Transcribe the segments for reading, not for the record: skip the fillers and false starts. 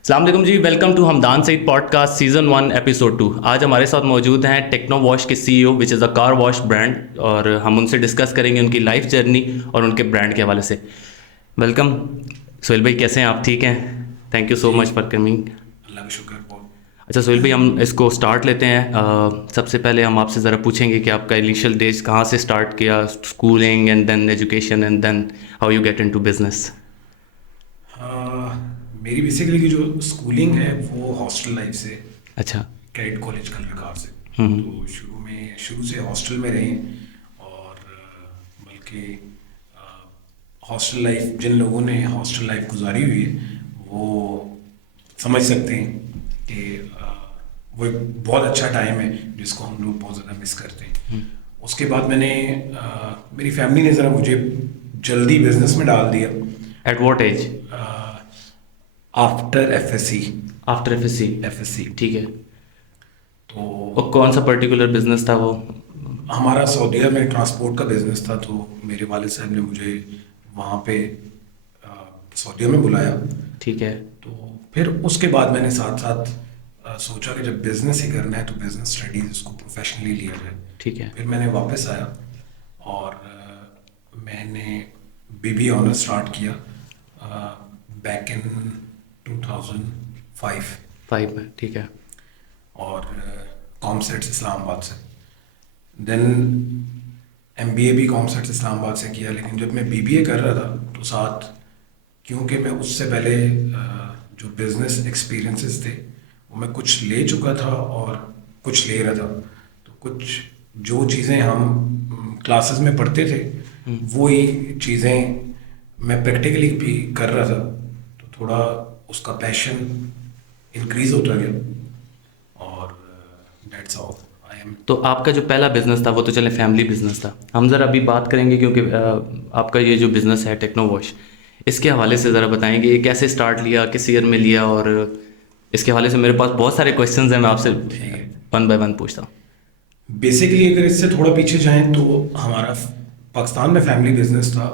अस्सलाम वालेकुम जी, welcome to Hamdan Saeed podcast season 1 episode 2। आज हमारे साथ मौजूद हैं टेक्नो वॉश के CEO which is a car wash brand, और हम उनसे डिस्कस करेंगे उनकी लाइफ जर्नी और उनके ब्रांड के हवाले से। वेलकम सोहेल भाई, कैसे हैं आप? ठीक हैं? थैंक यू सो जी। Much for coming. अल्लाह का शुक्र बहुत। अच्छा सोहेल भाई, हम इसको स्टार्ट लेते हैं। सबसे पहले हम आपसे ज़रा पूछेंगे कि आपका इनिशियल डेज कहाँ से स्टार्ट किया, schooling and then education and then how you get into business. मेरी बेसिकली की जो स्कूलिंग है वो हॉस्टल लाइफ से, अच्छा। कैडेट कॉलेज खलरकार से। हम्म। तो शुरू से हॉस्टल में रहे। और बल्कि हॉस्टल लाइफ, जिन लोगों ने हॉस्टल लाइफ गुजारी हुई है वो समझ सकते हैं कि वो एक बहुत अच्छा टाइम है जिसको हम लोग बहुत ज़्यादा मिस करते हैं। उसके बाद मेरी फैमिली ने ज़रा मुझे जल्दी बिजनेस में डाल दिया। At what age? After FSC. After FSC. FSC. ठीक है। तो और कौन सा पर्टिकुलर बिजनेस था वो? हमारा सऊदीया में ट्रांसपोर्ट का बिजनेस था, तो मेरे वालिद साहब ने मुझे वहाँ पे सऊदीया में बुलाया। ठीक है। तो फिर उसके बाद मैंने साथ साथ सोचा कि जब बिजनेस ही करना है तो बिजनेस स्टडीज इसको प्रोफेशनली लिया जाए। ठीक है। फिर मैंने वापस आया और मैंने बीबी ऑनर स्टार्ट किया बैक इन 2005। 5 में। ठीक है। और कॉमसेट्स इस्लामाबाद से। देन एमबीए भी कॉमसेट्स इस्लामाबाद से किया। लेकिन जब मैं बीबीए कर रहा था तो साथ, क्योंकि मैं उससे पहले जो बिजनेस एक्सपीरियंसेस थे वो मैं कुछ ले चुका था और कुछ ले रहा था, तो कुछ जो चीज़ें हम क्लासेस में पढ़ते थे वही चीज़ें मैं प्रैक्टिकली भी कर रहा था, तो थोड़ा उसका पैशन इंक्रीज होता गया। और डेट्स ऑल आई एम। तो आपका जो पहला बिजनेस था वो तो चले फैमिली बिजनेस था, हम ज़रा अभी बात करेंगे क्योंकि आपका ये जो बिज़नेस है टेक्नो वॉश, इसके हवाले से ज़रा बताएंगे ये कैसे स्टार्ट लिया, किस ईयर में लिया, और इसके हवाले से मेरे पास बहुत सारे क्वेश्चंस हैं, मैं आपसे ठीक है। वन बाय वन पूछता हूँ। बेसिकली अगर इससे थोड़ा पीछे जाएं तो हमारा पाकिस्तान में फैमिली बिजनेस था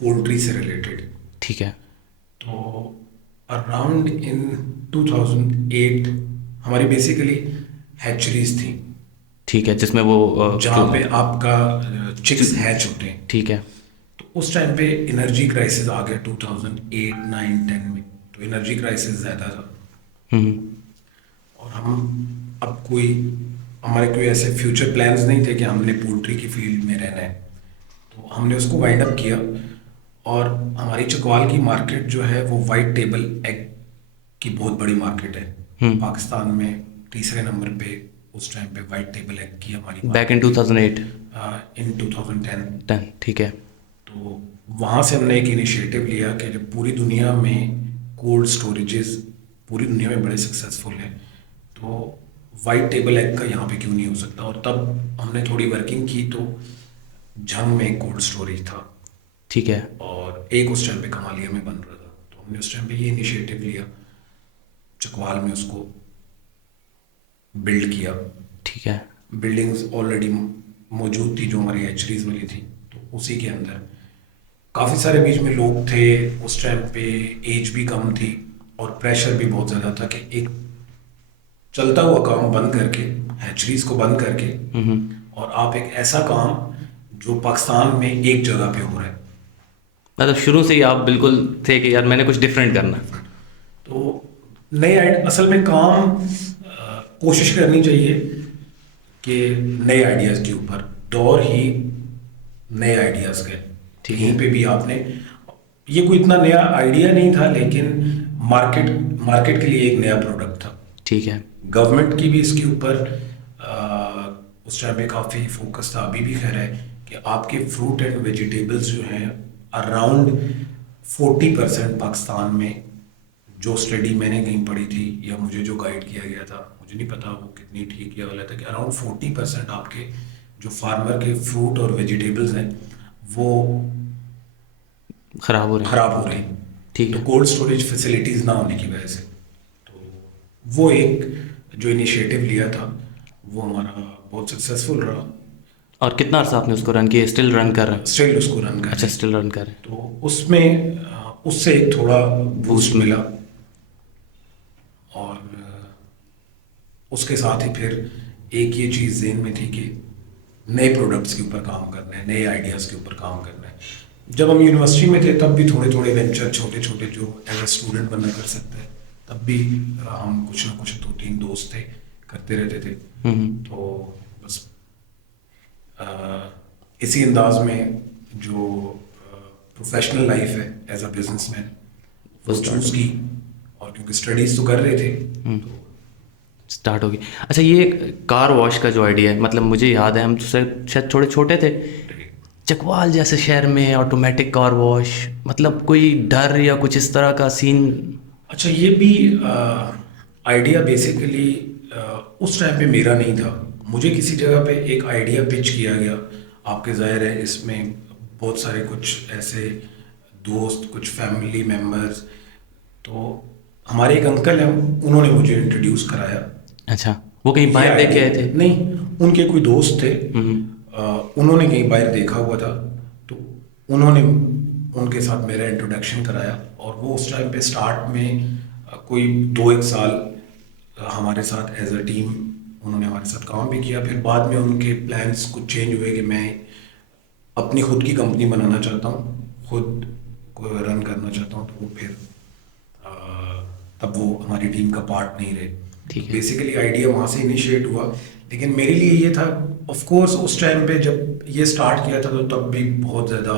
पोल्ट्री से रिलेटेड। ठीक है। तो अराउंड इन 2008 हमारी बेसिकली हैचरीज थी, ठीक है, जिसमें वो जहाँ पे आपका चिक्स हैच होते हैं। ठीक है। तो उस टाइम पे एनर्जी क्राइसिस आ गया 2008 9 10 में, तो एनर्जी क्राइसिस ज़्यादा था। हम्म। और अब कोई हमारे कोई ऐसे फ्यूचर प्लान्स नहीं थे कि हमने पोल्ट्री की फील्ड में रहना है, तो हमने उसको वाइंड अप किया। और हमारी चकवाल की मार्केट जो है वो वाइट टेबल एग की बहुत बड़ी मार्केट है। पाकिस्तान में तीसरे नंबर पे उस टाइम पे वाइट टेबल एग की हमारी बैक इन मार्केट 2008। थी इन 2010। 10। ठीक है। तो वहाँ से हमने एक इनिशिएटिव लिया कि जब पूरी दुनिया में कोल्ड स्टोरेजेस पूरी दुनिया में बड़े सक्सेसफुल हैं, तो वाइट टेबल एग का यहाँ पे क्यों नहीं हो सकता। और तब हमने थोड़ी वर्किंग की, तो झंग में एक कोल्ड स्टोरेज था ठीक है। और एक उस टाइम पे कमालिया में बन रहा था, तो हमने उस टाइम पे ये इनिशिएटिव लिया, चकवाल में उसको बिल्ड किया। ठीक है। बिल्डिंग्स ऑलरेडी मौजूद थी जो हमारी हैचरीज वाली थी, तो उसी के अंदर काफ़ी सारे बीच में लोग थे। उस टाइम पे एज भी कम थी और प्रेशर भी बहुत ज़्यादा था कि एक चलता हुआ काम बंद करके, हैचरीज को बंद करके, और आप एक ऐसा काम जो पाकिस्तान में एक जगह पे हो रहा है। मतलब शुरू से ही आप बिल्कुल थे कि यार मैंने कुछ डिफरेंट करना है। तो असल में काम कोशिश करनी चाहिए कि नए आइडियाज़ के ऊपर दौर ही नए आइडियाज़ के। ठीक कहीं है। पे भी आपने, ये कोई इतना नया आइडिया नहीं था लेकिन मार्केट मार्केट के लिए एक नया प्रोडक्ट था। ठीक है। गवर्नमेंट की भी इसके ऊपर उस टाइम पे काफ़ी फोकस था, अभी भी खैर है, कि आपके फ्रूट एंड वेजिटेबल्स जो हैं अराउंड 40% पाकिस्तान में, जो स्टडी मैंने कहीं पढ़ी थी या मुझे जो गाइड किया गया था, मुझे नहीं पता वो कितनी ठीक या गलत है, कि अराउंड 40% आपके जो फार्मर के फ्रूट और वेजिटेबल्स हैं वो ख़राब हो रहे हैं। ख़राब हो रहे हैं। ठीक तो है। कोल्ड स्टोरेज फैसिलिटीज़ ना होने की वजह से, तो वो एक जो इनिशिएटिव लिया था वो हमारा बहुत सक्सेसफुल रहा। और कितना अर्सा आपने उसको रन किया? स्टिल रन कर रहे हैं? स्टिल उसको रन कर अच्छा, रहे हैं। स्टिल रन कर रहे हैं। तो उसमें उससे एक थोड़ा बूस्ट मिला। उसके साथ ही फिर एक ये चीज़ ज़हन में थी कि नए प्रोडक्ट्स के ऊपर काम करना है, नए आइडियाज़ के ऊपर काम करना है। जब हम यूनिवर्सिटी में थे तब भी थोड़े थोड़े वेंचर छोटे छोटे जो एज अ स्टूडेंट बंदा कर सकता है, तब भी हम कुछ ना कुछ 2-3 दोस्त थे, करते रहते थे। तो बस इसी अंदाज में जो प्रोफेशनल लाइफ है एज अ बिजनेसमैन वो चूज़ की, और क्योंकि स्टडीज़ तो कर रहे थे तो स्टार्ट होगी। अच्छा, ये कार वॉश का जो आइडिया है, मतलब मुझे याद है हम तो शायद थोड़े छोटे थे, चकवाल जैसे शहर में ऑटोमेटिक कार वॉश, मतलब कोई डर या कुछ इस तरह का सीन? अच्छा, ये भी आइडिया बेसिकली उस टाइम पे मेरा नहीं था। मुझे किसी जगह पे एक आइडिया पिच किया गया। आपके ज़ाहिर है इसमें बहुत सारे कुछ ऐसे दोस्त, कुछ फैमिली मेम्बर्स, तो हमारे एक अंकल हैं, उन्होंने मुझे इंट्रोड्यूस कराया। अच्छा, वो कहीं ये बाहर देख के आए आइडिया थे? नहीं, उनके कोई दोस्त थे, उन्होंने कहीं बाहर देखा हुआ था, तो उन्होंने उनके साथ मेरा इंट्रोडक्शन कराया। और वो उस टाइम पे स्टार्ट में कोई 2-1 साल हमारे साथ एज अ टीम उन्होंने हमारे साथ काम भी किया। फिर बाद में उनके प्लान्स कुछ चेंज हुए कि मैं अपनी खुद की कंपनी बनाना चाहता हूँ, खुद को रन करना चाहता हूँ, तो वो फिर तब वो हमारी टीम का पार्ट नहीं रहे। ठीक है। बेसिकली आइडिया वहाँ से इनिशिएट हुआ, लेकिन मेरे लिए ये था, ऑफ कोर्स उस टाइम पे जब ये स्टार्ट किया था तो तब भी बहुत ज़्यादा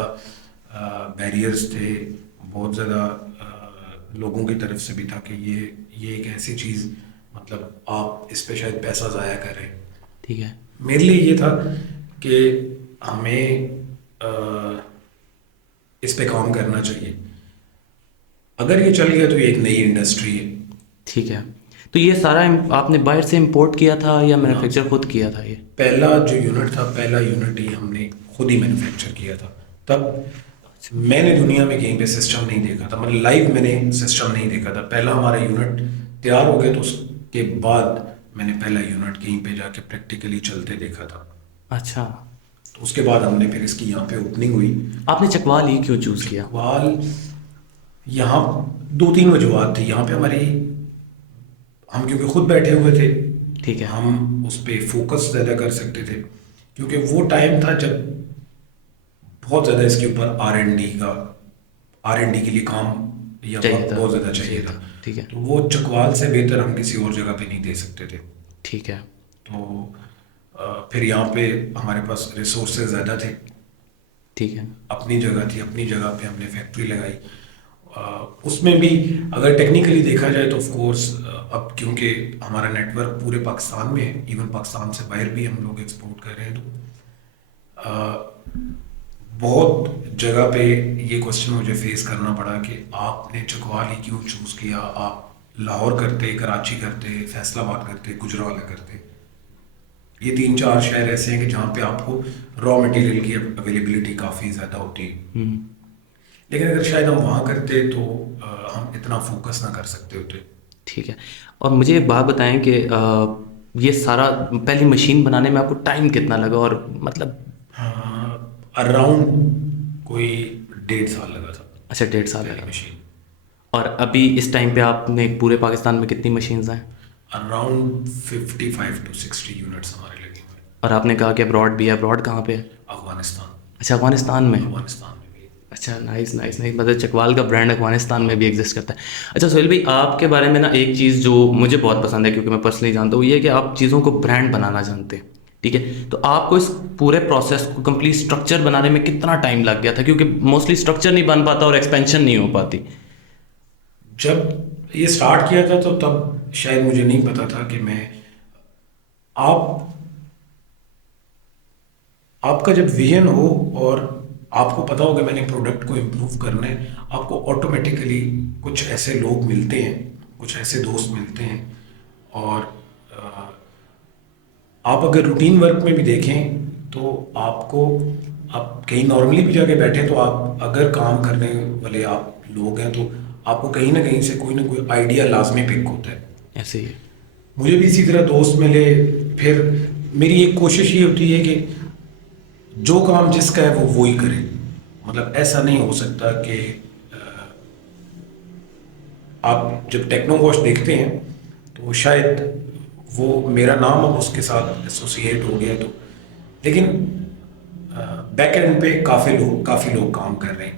बैरियर्स थे, बहुत ज़्यादा लोगों की तरफ से भी था कि ये एक ऐसी चीज़, मतलब आप इस पे शायद पैसा ज़ाया कर रहे हैं। ठीक है। मेरे लिए ये था कि हमें इस पे काम करना चाहिए। अगर ये चल गया तो ये एक नई इंडस्ट्री है। ठीक है, तो ये सारा आपने बाहर से इंपोर्ट किया था या हाँ, मैन्युफैक्चर खुद किया था ये? पहला जो यूनिट था, पहला यूनिट ही हमने खुद ही मैन्युफैक्चर किया था। तब मैंने दुनिया में कहीं पे सिस्टम नहीं देखा था, मतलब लाइव मैंने सिस्टम नहीं देखा था। पहला हमारा यूनिट तैयार हो गया तो उसके बाद मैंने पहला यूनिट कहीं पे जाके प्रैक्टिकली चलते देखा था। अच्छा, तो उसके बाद हमने फिर इसकी यहाँ पे ओपनिंग हुई। आपने चकवाल ही क्यों चूज़ किया? वाल यहाँ 2-3 वजूहत थी। यहाँ पे हमारी, हम क्योंकि खुद बैठे हुए थे, ठीक है। हम उस पर फोकस ज़्यादा कर सकते थे, क्योंकि वो टाइम था जब बहुत ज़्यादा इसके ऊपर आर एन डी के लिए काम या चाहिए वक्त था, बहुत ज़्यादा चाहिए था। ठीक है। तो वो चकवाल से बेहतर हम किसी और जगह पे नहीं दे सकते थे। ठीक है। तो फिर यहाँ पे हमारे पास रिसोर्सेज ज़्यादा थे, ठीक है। अपनी जगह थी, अपनी जगह पे हमने फैक्ट्री लगाई। उसमें भी अगर टेक्निकली देखा जाए तो ऑफ कोर्स अब क्योंकि हमारा नेटवर्क पूरे पाकिस्तान में है, इवन पाकिस्तान से बाहर भी हम लोग एक्सपोर्ट कर रहे हैं, तो बहुत जगह पे ये क्वेश्चन मुझे फेस करना पड़ा कि आपने चकवाल ही क्यों चूज़ किया। आप लाहौर करते, कराची करते, फैसलाबाद करते, गुजरावाला करते। ये 3-4 शहर ऐसे हैं कि जहाँ पे आपको रॉ मटेरियल की अवेलेबिलिटी काफ़ी ज़्यादा होती है। लेकिन अगर शायद हम वहाँ करते तो हम इतना फोकस ना कर सकते होते। ठीक है, और मुझे एक बात बताएं कि ये सारा पहली मशीन बनाने में आपको टाइम कितना लगा, और मतलब? अराउंड कोई 1.5 साल लगा था। अच्छा, 1.5 साल पहली लगा। मशीन। और अभी इस टाइम पे आपने पूरे पाकिस्तान में कितनी मशीन्स हैं? अराउंड 55-60 यूनिट्स हमारे लगे हुए हैं। और आपने कहा कि अब्रॉड भी है, अब्रॉड कहाँ पे है? अफगानिस्तान। अच्छा, अफगानिस्तान में। अफगानिस्तान में भी। अच्छा, नाइस नाइस नाइस, मतलब चकवाल का ब्रांड अफगानिस्तान में भी एग्जिस्ट करता है। अच्छा सोहेल भाई, आपके बारे में ना एक चीज़ जो मुझे बहुत पसंद है, क्योंकि मैं पर्सनली जानता हूँ, ये है कि आप चीज़ों को ब्रांड बनाना जानते हैं। ठीक है, तो आपको इस पूरे प्रोसेस को कंप्लीट स्ट्रक्चर बनाने में कितना टाइम लग गया था? क्योंकि मोस्टली स्ट्रक्चर नहीं बन पाता और एक्सपेंशन नहीं हो पाती। जब ये स्टार्ट किया था तो तब शायद मुझे नहीं पता था कि मैं, आप आपका जब विजन हो और आपको पता हो कि मैंने प्रोडक्ट को इम्प्रूव करना है, आपको ऑटोमेटिकली कुछ ऐसे लोग मिलते हैं, कुछ ऐसे दोस्त मिलते हैं। और आप अगर रूटीन वर्क में भी देखें तो आपको, आप कहीं नॉर्मली भी जाके बैठे तो आप अगर काम करने वाले आप लोग हैं तो आपको कहीं ना कोई आइडिया लाजमी पिक होता है। ऐसे ही है। मुझे भी इसी तरह दोस्त मिले। फिर मेरी एक कोशिश ये होती है कि जो काम जिसका है वो ही करे। मतलब ऐसा नहीं हो सकता कि आप जब टेक्नो वॉश देखते हैं तो शायद वो मेरा नाम अब उसके साथ एसोसिएट हो गया। तो लेकिन बैक एंड पे काफ़ी लोग काम कर रहे हैं।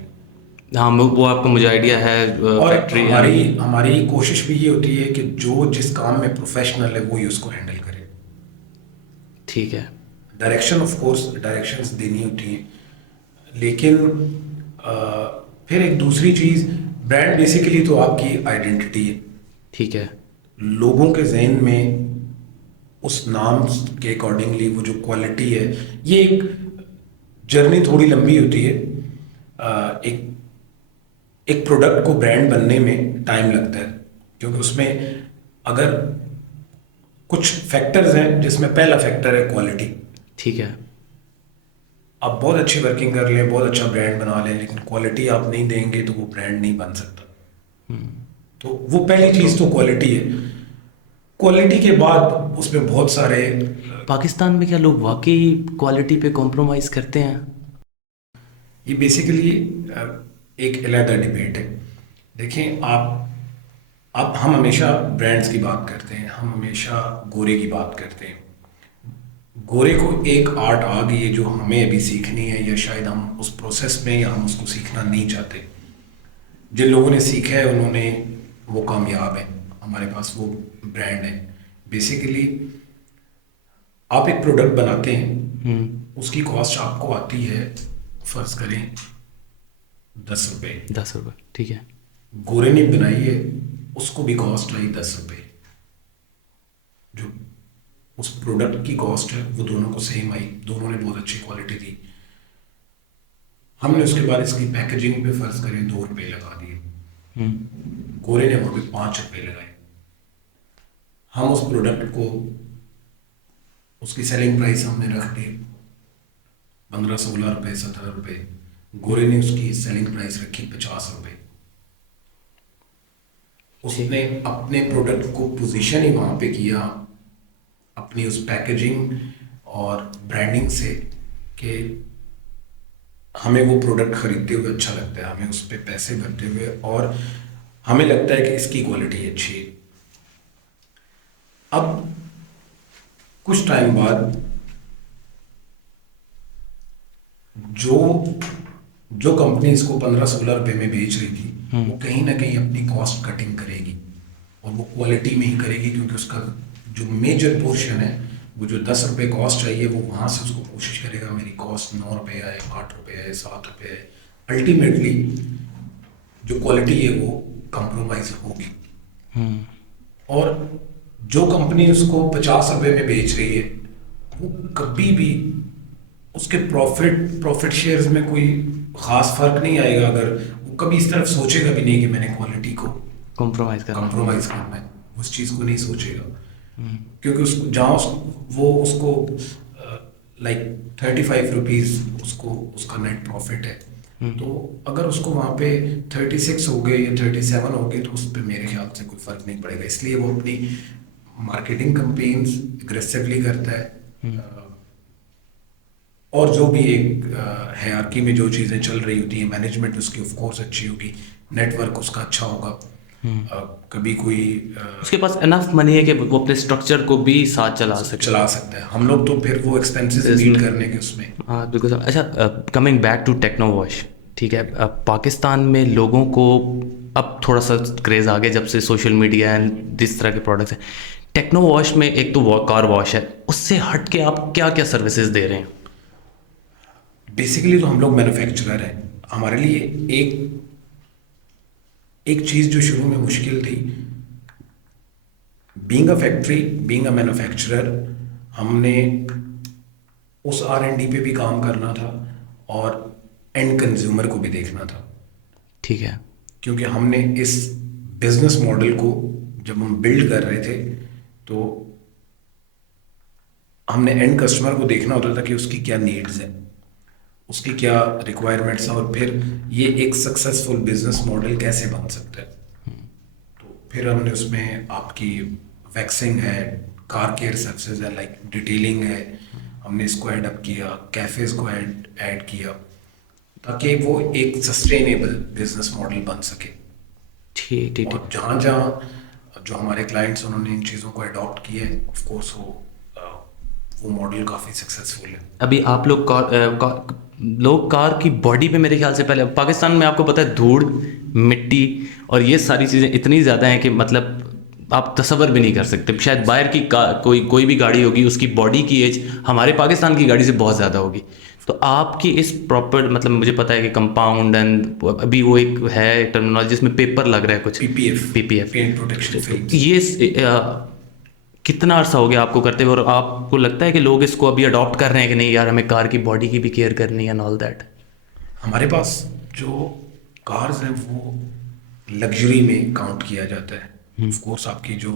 हाँ, वो आपको मुझे आइडिया है और फैक्ट्री हमारी एंड। हमारी कोशिश भी ये होती है कि जो जिस काम में प्रोफेशनल है वो ही उसको हैंडल करे। ठीक है। डायरेक्शन ऑफ कोर्स डायरेक्शंस देनी होती हैं, लेकिन अ, फिर एक दूसरी चीज़, ब्रांड बेसिकली तो आपकी आइडेंटिटी है। ठीक है। लोगों के जहन में उस नाम के अकॉर्डिंगली वो जो क्वालिटी है, ये एक जर्नी थोड़ी लंबी होती है। एक एक प्रोडक्ट को ब्रांड बनने में टाइम लगता है, क्योंकि उसमें अगर कुछ फैक्टर्स हैं, जिसमें पहला फैक्टर है क्वालिटी। ठीक है। आप बहुत अच्छी वर्किंग कर लें, बहुत अच्छा ब्रांड बना लें, लेकिन क्वालिटी आप नहीं देंगे तो वो ब्रांड नहीं बन सकता। तो वो पहली चीज़ तो क्वालिटी है। क्वालिटी के बाद उसमें बहुत सारे, पाकिस्तान में क्या लोग वाकई क्वालिटी पे कॉम्प्रोमाइज़ करते हैं? ये बेसिकली एक अलग डिबेट है। देखें आप हम हमेशा ब्रांड्स की बात करते हैं, हम हमेशा गोरे की बात करते हैं। गोरे को एक आर्ट आ गई है जो हमें अभी सीखनी है, या शायद हम उस प्रोसेस में, या हम उसको सीखना नहीं चाहते। जिन लोगों ने सीखा है उन्होंने, वो कामयाब है, हमारे पास वो ब्रांड है। बेसिकली आप एक प्रोडक्ट बनाते हैं, उसकी कॉस्ट आपको आती है, फर्ज करें 10 रुपये। 10 रुपये, ठीक है। गोरे ने बनाई है, उसको भी कॉस्ट आई 10 रुपये। जो उस प्रोडक्ट की कॉस्ट है वो दोनों को सेम आई, दोनों ने बहुत अच्छी क्वालिटी दी। हमने उसके बाद इसकी पैकेजिंग पे फर्ज करें 2 रुपये लगा दिए, गोरे ने वहाँ पे 5 रुपये लगाए। हम उस प्रोडक्ट को, उसकी सेलिंग प्राइस हमने रख दी 15-16 रुपये, 17 रुपये। गोरे ने उसकी सेलिंग प्राइस रखी 50 रुपये। उसने अपने प्रोडक्ट को पोजीशन ही वहाँ पे किया, अपनी उस पैकेजिंग और ब्रांडिंग से, कि हमें वो प्रोडक्ट खरीदते हुए अच्छा लगता है, हमें उस पर पैसे भरते हुए, और हमें लगता है कि इसकी क्वालिटी अच्छी है। अब कुछ टाइम बाद जो जो कंपनी इसको 15-16 रुपये में बेच रही थी, वो कहीं ना कहीं अपनी कॉस्ट कटिंग करेगी, और वो क्वालिटी में ही करेगी, क्योंकि उसका जो मेजर पोर्शन है, वो जो 10 रुपये कॉस्ट आई है, वो वहाँ से उसको कोशिश करेगा मेरी कॉस्ट 9 रुपये आए, 8 रुपये आए, 7 रुपये आए। अल्टीमेटली जो क्वालिटी है वो कंप्रोमाइज होगी। और जो कंपनी उसको 50 रुपये में बेच रही है, वो कभी भी उसके प्रॉफिट शेयर्स में कोई ख़ास फर्क नहीं आएगा, अगर वो कभी इस तरफ सोचेगा भी नहीं कि मैंने क्वालिटी को कॉम्प्रोमाइज़ करना। कंप्रोमाइज़ करना है, उस चीज़ को नहीं सोचेगा। क्योंकि उसको जहाँ वो उसको लाइक 35 रुपीज़ उसको उसका नेट प्रॉफिट है, तो अगर उसको वहाँ पे 36 हो गए या 37 हो गए, तो उस पर मेरे ख्याल से कोई फ़र्क नहीं पड़ेगा। इसलिए वो अपनी मार्केटिंग कैंपेन्स एग्रेसिवली करता है। और जो भी एक हायरार्की में जो चीज़ें चल रही होती हैं, मैनेजमेंट उसकी ऑफ कोर्स अच्छी होगी, नेटवर्क उसका अच्छा होगा। कभी कोई उसके पास इनफ मनी है कि वो अपने स्ट्रक्चर को भी साथ चला सके। चला सकता है। हम लोग तो फिर वो एक्सपेंसेस मीट करने के उसमें। हाँ बिल्कुल। अच्छा, coming back to Techno Wash, ठीक है। पाकिस्तान में लोगों को अब थोड़ा सा क्रेज़ आ गया जब से सोशल मीडिया एंड इस तरह के प्रोडक्ट्स हैं। टेक्नो वॉश में एक तो कार वॉश है, उससे हट के आप क्या क्या सर्विसेज दे रहे हैं? बेसिकली तो हम लोग मैन्युफैक्चरर हैं। हमारे लिए एक चीज़ जो शुरू में मुश्किल थी, being a factory, being a manufacturer, हमने उस R&D पे भी काम करना था, और एंड कंज्यूमर को भी देखना था। ठीक है। क्योंकि हमने इस बिजनेस मॉडल को जब हम बिल्ड कर रहे थे, तो हमने एंड कस्टमर को देखना होता था कि उसकी क्या नीड्स हैं, उसकी क्या रिक्वायरमेंट्स हैं, और फिर ये एक सक्सेसफुल बिजनेस मॉडल कैसे बन सकता है। तो फिर हमने उसमें आपकी वैक्सिंग है, कार केयर सर्विसेज है, लाइक डिटेलिंग है, हमने इसको ऐड किया, कैफ़ेज़ को ऐड किया, ताकि वो एक सस्टेनेबल बिजनेस मॉडल बन सके। ठीक ठीक और ठीक। जहाँ जहाँ जो हमारे क्लाइंट्स उन्होंने इन चीज़ों को अडॉप्ट किया है, ऑफ कोर्स वो मॉडल काफ़ी सक्सेसफुल है। अभी आप लोग लोग कार की बॉडी पे मेरे ख्याल से पहले पाकिस्तान में आपको पता है धूड़ मिट्टी और ये सारी चीज़ें इतनी ज़्यादा हैं कि मतलब आप तसव्वुर भी नहीं कर सकते। शायद बाहर की कोई भी गाड़ी होगी उसकी बॉडी की एज हमारे पाकिस्तान की गाड़ी से बहुत ज़्यादा होगी। तो आपकी इस प्रॉपर मतलब मुझे पता है कि कंपाउंड एंड अभी वो एक है टर्मिनोलॉजी जिसमें पेपर लग रहा है कुछ पीपीएफ, पेंट प्रोटेक्शन फिल्म। ये कितना अर्सा हो गया आपको करते हुए और आपको लगता है कि लोग इसको अभी अडॉप्ट कर रहे हैं कि नहीं यार हमें कार की बॉडी की भी केयर करनी है एंड ऑल दैट? हमारे पास जो कार्स हैं वो लग्जरी में काउंट किया जाता है। ऑफ कोर्स आपकी जो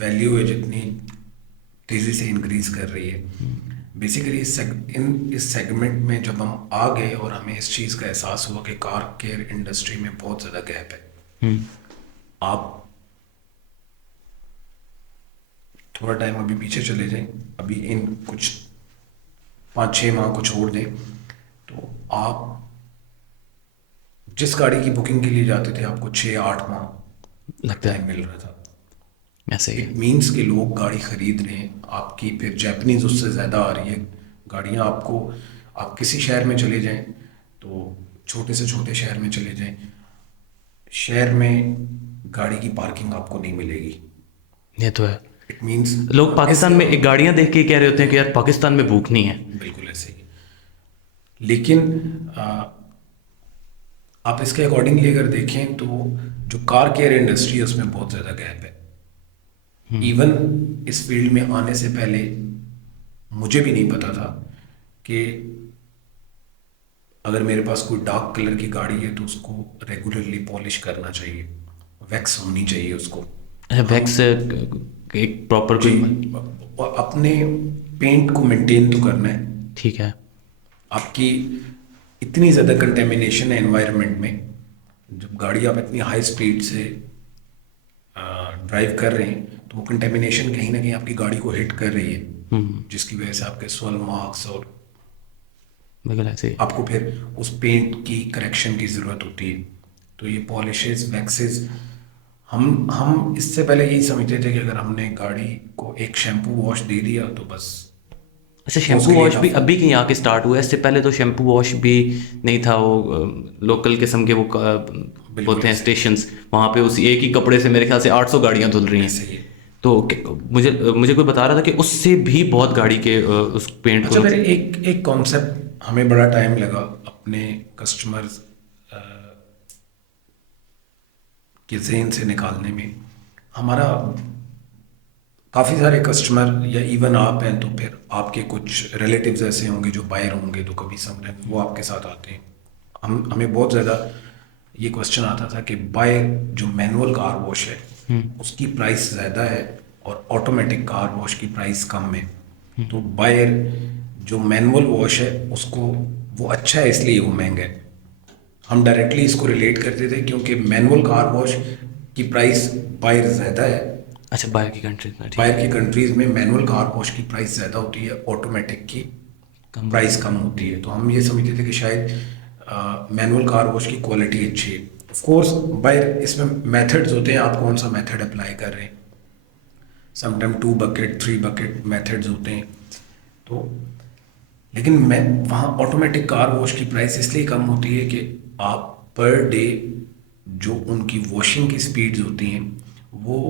वैल्यू है जितनी तेज़ी से इंक्रीज कर रही है, बेसिकली इस सेगमेंट में जब हम आ गए और हमें इस चीज़ का एहसास हुआ कि कार केयर इंडस्ट्री में बहुत ज़्यादा गैप है। आप थोड़ा टाइम अभी पीछे चले जाएं, अभी इन कुछ 5-6 माह को छोड़ दें, तो आप जिस गाड़ी की बुकिंग के लिए जाते थे आपको 6-8 माह लगता है टाइम मिल रहा था। ऐसे ही इट मीन्स कि लोग गाड़ी खरीद रहे हैं आपकी, फिर जैपनीज उससे ज़्यादा आ रही है गाड़ियाँ आपको। आप किसी शहर में चले जाएं, तो छोटे से छोटे शहर में चले जाएं, शहर में गाड़ी की पार्किंग आपको नहीं मिलेगी। ये तो है। इट मीन्स लोग पाकिस्तान में एक गाड़ियां देख के कह रहे होते हैं कि यार पाकिस्तान में भूख नहीं है। बिल्कुल ऐसे ही। लेकिन आप इसके अकॉर्डिंगली अगर देखें तो जो कार केयर इंडस्ट्री है उसमें बहुत ज़्यादा गैप है। इवन इस फील्ड में आने से पहले मुझे भी नहीं पता था कि अगर मेरे पास कोई डार्क कलर की गाड़ी है तो उसको रेगुलरली पॉलिश करना चाहिए, वैक्स होनी चाहिए उसको। वैक्स एक प्रॉपर जी, कोई अपने पेंट को मेंटेन तो करना है। ठीक है। आपकी इतनी ज़्यादा कंटेमिनेशन है एनवायरनमेंट में, जब गाड़ी आप इतनी हाई स्पीड से ड्राइव कर रहे हैं तो वो कंटेमिनेशन कहीं ना कहीं आपकी गाड़ी को हिट कर रही है, जिसकी वजह से आपके सोल मार्क्स और बिल्कुल ऐसे ही। आपको फिर उस पेंट की करेक्शन की ज़रूरत होती है। तो ये पॉलिशेस वैक्सेस हम इससे पहले यही समझते थे कि अगर हमने गाड़ी को एक शैम्पू वॉश दे दिया तो बस। अच्छा, शैम्पू वॉश भी अभी कहीं आके स्टार्ट हुआ है? इससे पहले तो शैम्पू वॉश भी नहीं था। वो लोकल किस्म के वो होते हैं स्टेशंस, वहाँ पे उस एक ही कपड़े से मेरे ख्याल से 800 गाड़ियाँ धुल रही हैं। तो मुझे कोई बता रहा था कि उससे भी बहुत गाड़ी के उस पेंट अच्छा, मेरे एक कॉन्सेप्ट हमें बड़ा टाइम लगा अपने कस्टमर्स के जहन से निकालने में। हमारा काफ़ी सारे कस्टमर या इवन आप हैं तो फिर आपके कुछ रिलेटिव्स ऐसे होंगे जो बायर होंगे, तो कभी समटाइम वो आपके साथ आते हैं। हमें बहुत ज़्यादा ये क्वेश्चन आता था कि बायर जो मैनुअल कार वॉश है उसकी प्राइस ज़्यादा है और ऑटोमेटिक कार वॉश की प्राइस कम है। तो बायर जो मैनुअल वॉश है उसको वो अच्छा है इसलिए वो महंगा है। हम डायरेक्टली इसको रिलेट करते थे क्योंकि मैनुअल कार वॉश की प्राइस बायर ज़्यादा है। अच्छा, बाहर की कंट्रीज में? बाहर की कंट्रीज़ में मैनुअल कार वॉश की प्राइस ज़्यादा होती है, ऑटोमेटिक की प्राइस कम होती है। तो हम ये समझते थे कि शायद मैनुअल कार वॉश की क्वालिटी अच्छी है। ऑफ कोर्स बाहर इसमें मेथड्स होते हैं, आप कौन सा मेथड अप्लाई कर रहे हैं। समटाइम 2 बकेट 3 बकेट मेथड्स होते हैं। तो लेकिन मैं वहाँ ऑटोमेटिक कार वॉश की प्राइस इसलिए कम होती है कि आप पर डे जो उनकी वॉशिंग की स्पीड्स होती हैं वो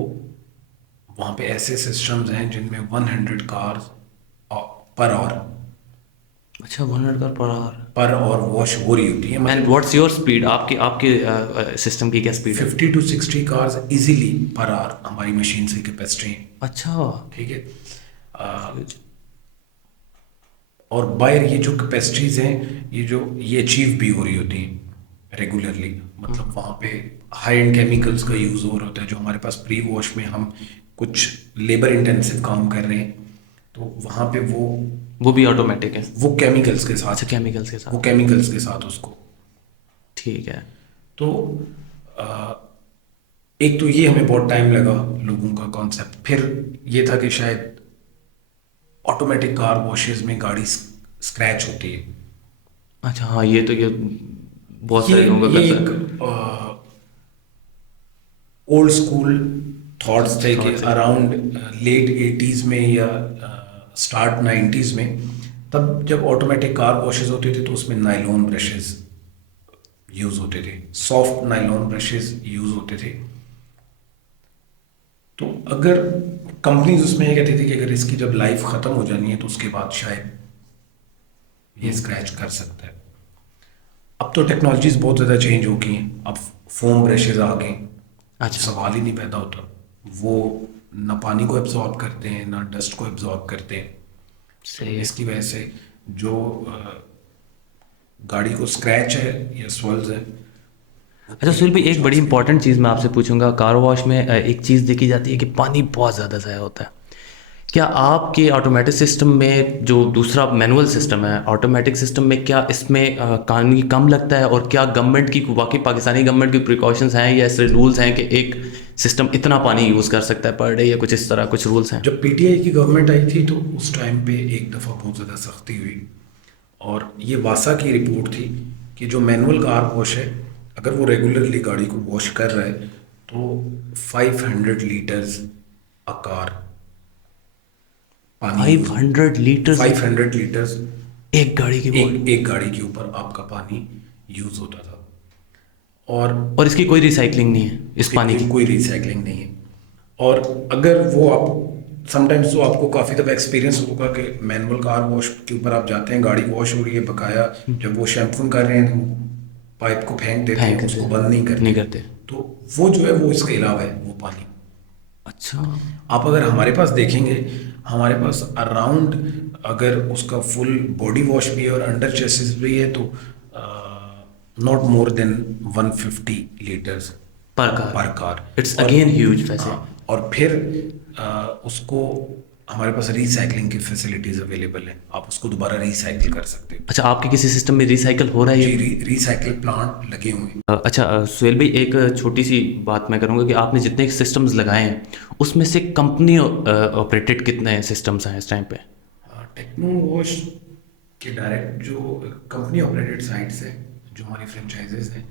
वहाँ पे ऐसे सिस्टम्स हैं जिनमें 100 कार्स पर आवर। अच्छा, 100 पर आवर वॉश हो रही होती है। And what's your speed? आपके सिस्टम की क्या स्पीड है? 50 to 60 cars easily per hour हमारी मशीन से कैपेसिटी है। अच्छा, ठीक है। और बाहर ये जो कैपेसिटीज़ हैं ये अचीव भी हो रही होती हैं रेगुलरली। मतलब वहाँ पे हाई एंड केमिकल्स का यूज़ हो रहा होता है जो हमारे पास प्री वॉश में हम कुछ लेबर इंटेंसिव काम कर रहे हैं, तो वहाँ पे वो भी ऑटोमेटिक है? वो केमिकल्स के साथ। अच्छा, केमिकल्स के साथ। वो केमिकल्स के साथ उसको। ठीक है। तो एक तो ये हमें बहुत टाइम लगा लोगों का कॉन्सेप्ट। फिर ये था कि शायद ऑटोमेटिक कार वॉशेस में गाड़ी स्क्रैच होती है। अच्छा हाँ, ये बहुत सारे लोगों का ये एक ओल्ड स्कूल थॉट्स थे कि अराउंड लेट 80s में या स्टार्ट 90s में, तब जब ऑटोमेटिक कार वॉशेस होते थे तो उसमें नाइलॉन ब्रशेस यूज़ होते थे, सॉफ्ट नाइलॉन ब्रशेस यूज़ होते थे। तो अगर कंपनीज उसमें ये कहती थी कि अगर इसकी जब लाइफ ख़त्म हो जानी है तो उसके बाद शायद ये स्क्रैच कर सकता है। अब तो टेक्नोलॉजीज बहुत ज़्यादा चेंज हो गई हैं, अब फोम ब्रशेज आ गए, अच्छा। सवाल ही नहीं पैदा होता। वो ना पानी को एब्जॉर्ब करते हैं ना डस्ट को एब्जॉर्ब करते हैं। सही है। इसकी वजह से जो गाड़ी को स्क्रैच है या स्वेल्स है। अच्छा सुनील भाई, एक बड़ी इंपॉर्टेंट चीज़ मैं आपसे पूछूंगा, कार वॉश में एक चीज़ देखी जाती है कि पानी बहुत ज़्यादा ज़ाया होता है। क्या आपके ऑटोमेटिक सिस्टम में, जो दूसरा मैनुअल सिस्टम है, ऑटोमेटिक सिस्टम में क्या इसमें पानी कम लगता है? और क्या गवर्नमेंट की, वाकई पाकिस्तानी गवर्नमेंट की प्रिकॉशंस हैं या ऐसे रूल्स हैं कि एक सिस्टम इतना पानी यूज़ कर सकता है पर डे, या कुछ इस तरह कुछ रूल्स हैं? जब पीटीआई की गवर्नमेंट आई थी तो उस टाइम पे एक दफ़ा बहुत ज़्यादा सख्ती हुई, और ये वासा की रिपोर्ट थी कि जो मैनुअल कार वॉश है, अगर वो रेगुलरली गाड़ी को वॉश कर रहा है तो 500 लीटर्स अ कार पानी 500 लीटर्स 500 लीटर्स एक गाड़ी की वॉश? एक गाड़ी के ऊपर आपका पानी यूज़ होता था। और और इसकी कोई रिसाइकलिंग नहीं है इस पानी की? कोई रिसाइकलिंग नहीं है। और अगर वो आप समटाइम्स तो आपको काफ़ी दफ़ा एक्सपीरियंस होगा कि मैनुअल कार वॉश के ऊपर आप जाते हैं, गाड़ी वॉश हो रही है बकाया, जब वो शैम्पू कर रहे हैं पाइप को फेंक देते हैं, उसको बंद नहीं करते। तो वो जो है वो इसके अलावा है वो पानी। अच्छा। आप अगर हमारे पास देखेंगे, हमारे पास अराउंड अगर उसका फुल बॉडी वॉश भी है और अंडर चेसिस भी है तो नॉट मोर देन 150 लीटर्स पर कार। इट्स अगेन ह्यूज वैसे। और फिर उसको हमारे पास रिसाइकलिंग की फैसिलिटीज़ अवेलेबल हैं, आप उसको दोबारा रिसाइकिल कर सकते हो। अच्छा, आपके किसी सिस्टम में रिसाइकल हो रहा है ये? जी, रिसाइकिल प्लांट लगे हुए हैं। अच्छा सुहेल भाई, एक छोटी सी बात मैं करूँगा कि आपने जितने सिस्टम्स लगाए हैं उसमें से कंपनी ऑपरेटेड कितने सिस्टम्स हैं इस टाइम पे? टेक्नो वॉश के डायरेक्ट जो कंपनी ऑपरेटेड साइट्स हैं, जो हमारी फ्रेंचाइजेज हैं,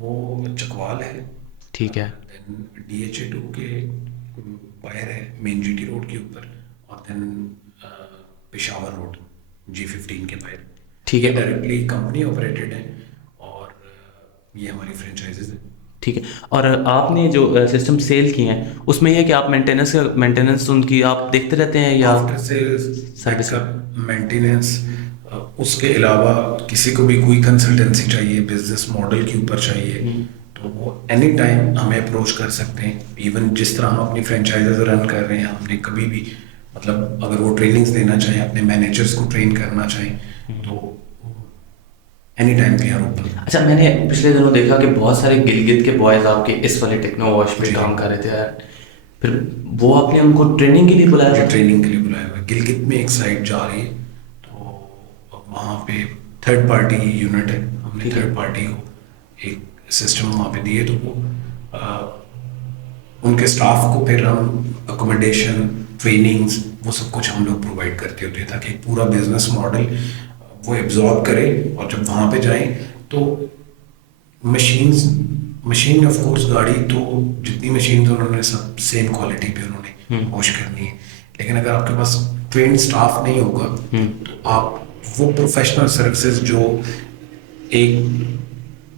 वो चकवाल है, ठीक है। देन DHA2 के बाहर है मेन GT रोड के ऊपर, और देन पेशावर रोड G15 के बाहर। ठीक है। डायरेक्टली कंपनी ऑपरेटेड है और ये हमारी फ्रेंचाइजेज है। ठीक है। और आपने जो सिस्टम सेल किए हैं उसमें यह है कि आप मेंटेनेंस उनकी आप देखते रहते हैं या आफ्टर सेल्स सर्विस? मेंटेनेंस, उसके अलावा किसी को भी कोई कंसल्टेंसी चाहिए, बिजनेस मॉडल के ऊपर चाहिए, तो वो एनी टाइम हमें अप्रोच कर सकते हैं। इवन जिस तरह हम अपनी फ्रेंचाइजेज रन कर रहे हैं, हमने कभी भी मतलब अगर वो ट्रेनिंग्स देना चाहें, अपने मैनेजर्स को ट्रेन करना चाहें, तो any time we are open. अच्छा, मैंने पिछले दिनों देखा कि बहुत सारे गिलगित के बॉयज़ आपके इस वाले टेक्नो वॉश पे काम कर रहे थे यार, फिर वो आपने उनको ट्रेनिंग के लिए बुलाया था? ट्रेनिंग के लिए बुलाया हुआ। गिलगित में एक साइट जा रही है, तो वहाँ पे थर्ड पार्टी यूनिट है, हमने थर्ड पार्टी को एक सिस्टम वहाँ पे दिए, तो वो उनके स्टाफ को फिर हम अकोमोडेशन, ट्रेनिंग्स, वो सब कुछ हम लोग प्रोवाइड करते होते हैं ताकि पूरा बिजनेस मॉडल वो एब्जॉर्ब करे। और जब वहाँ पे जाएं तो मशीन ऑफ कोर्स गाड़ी तो जितनी मशीन उन्होंने सब सेम क्वालिटी पे उन्होंने वॉश करनी है, लेकिन अगर आपके पास ट्रेन स्टाफ नहीं होगा तो आप वो प्रोफेशनल सर्विसेज जो एक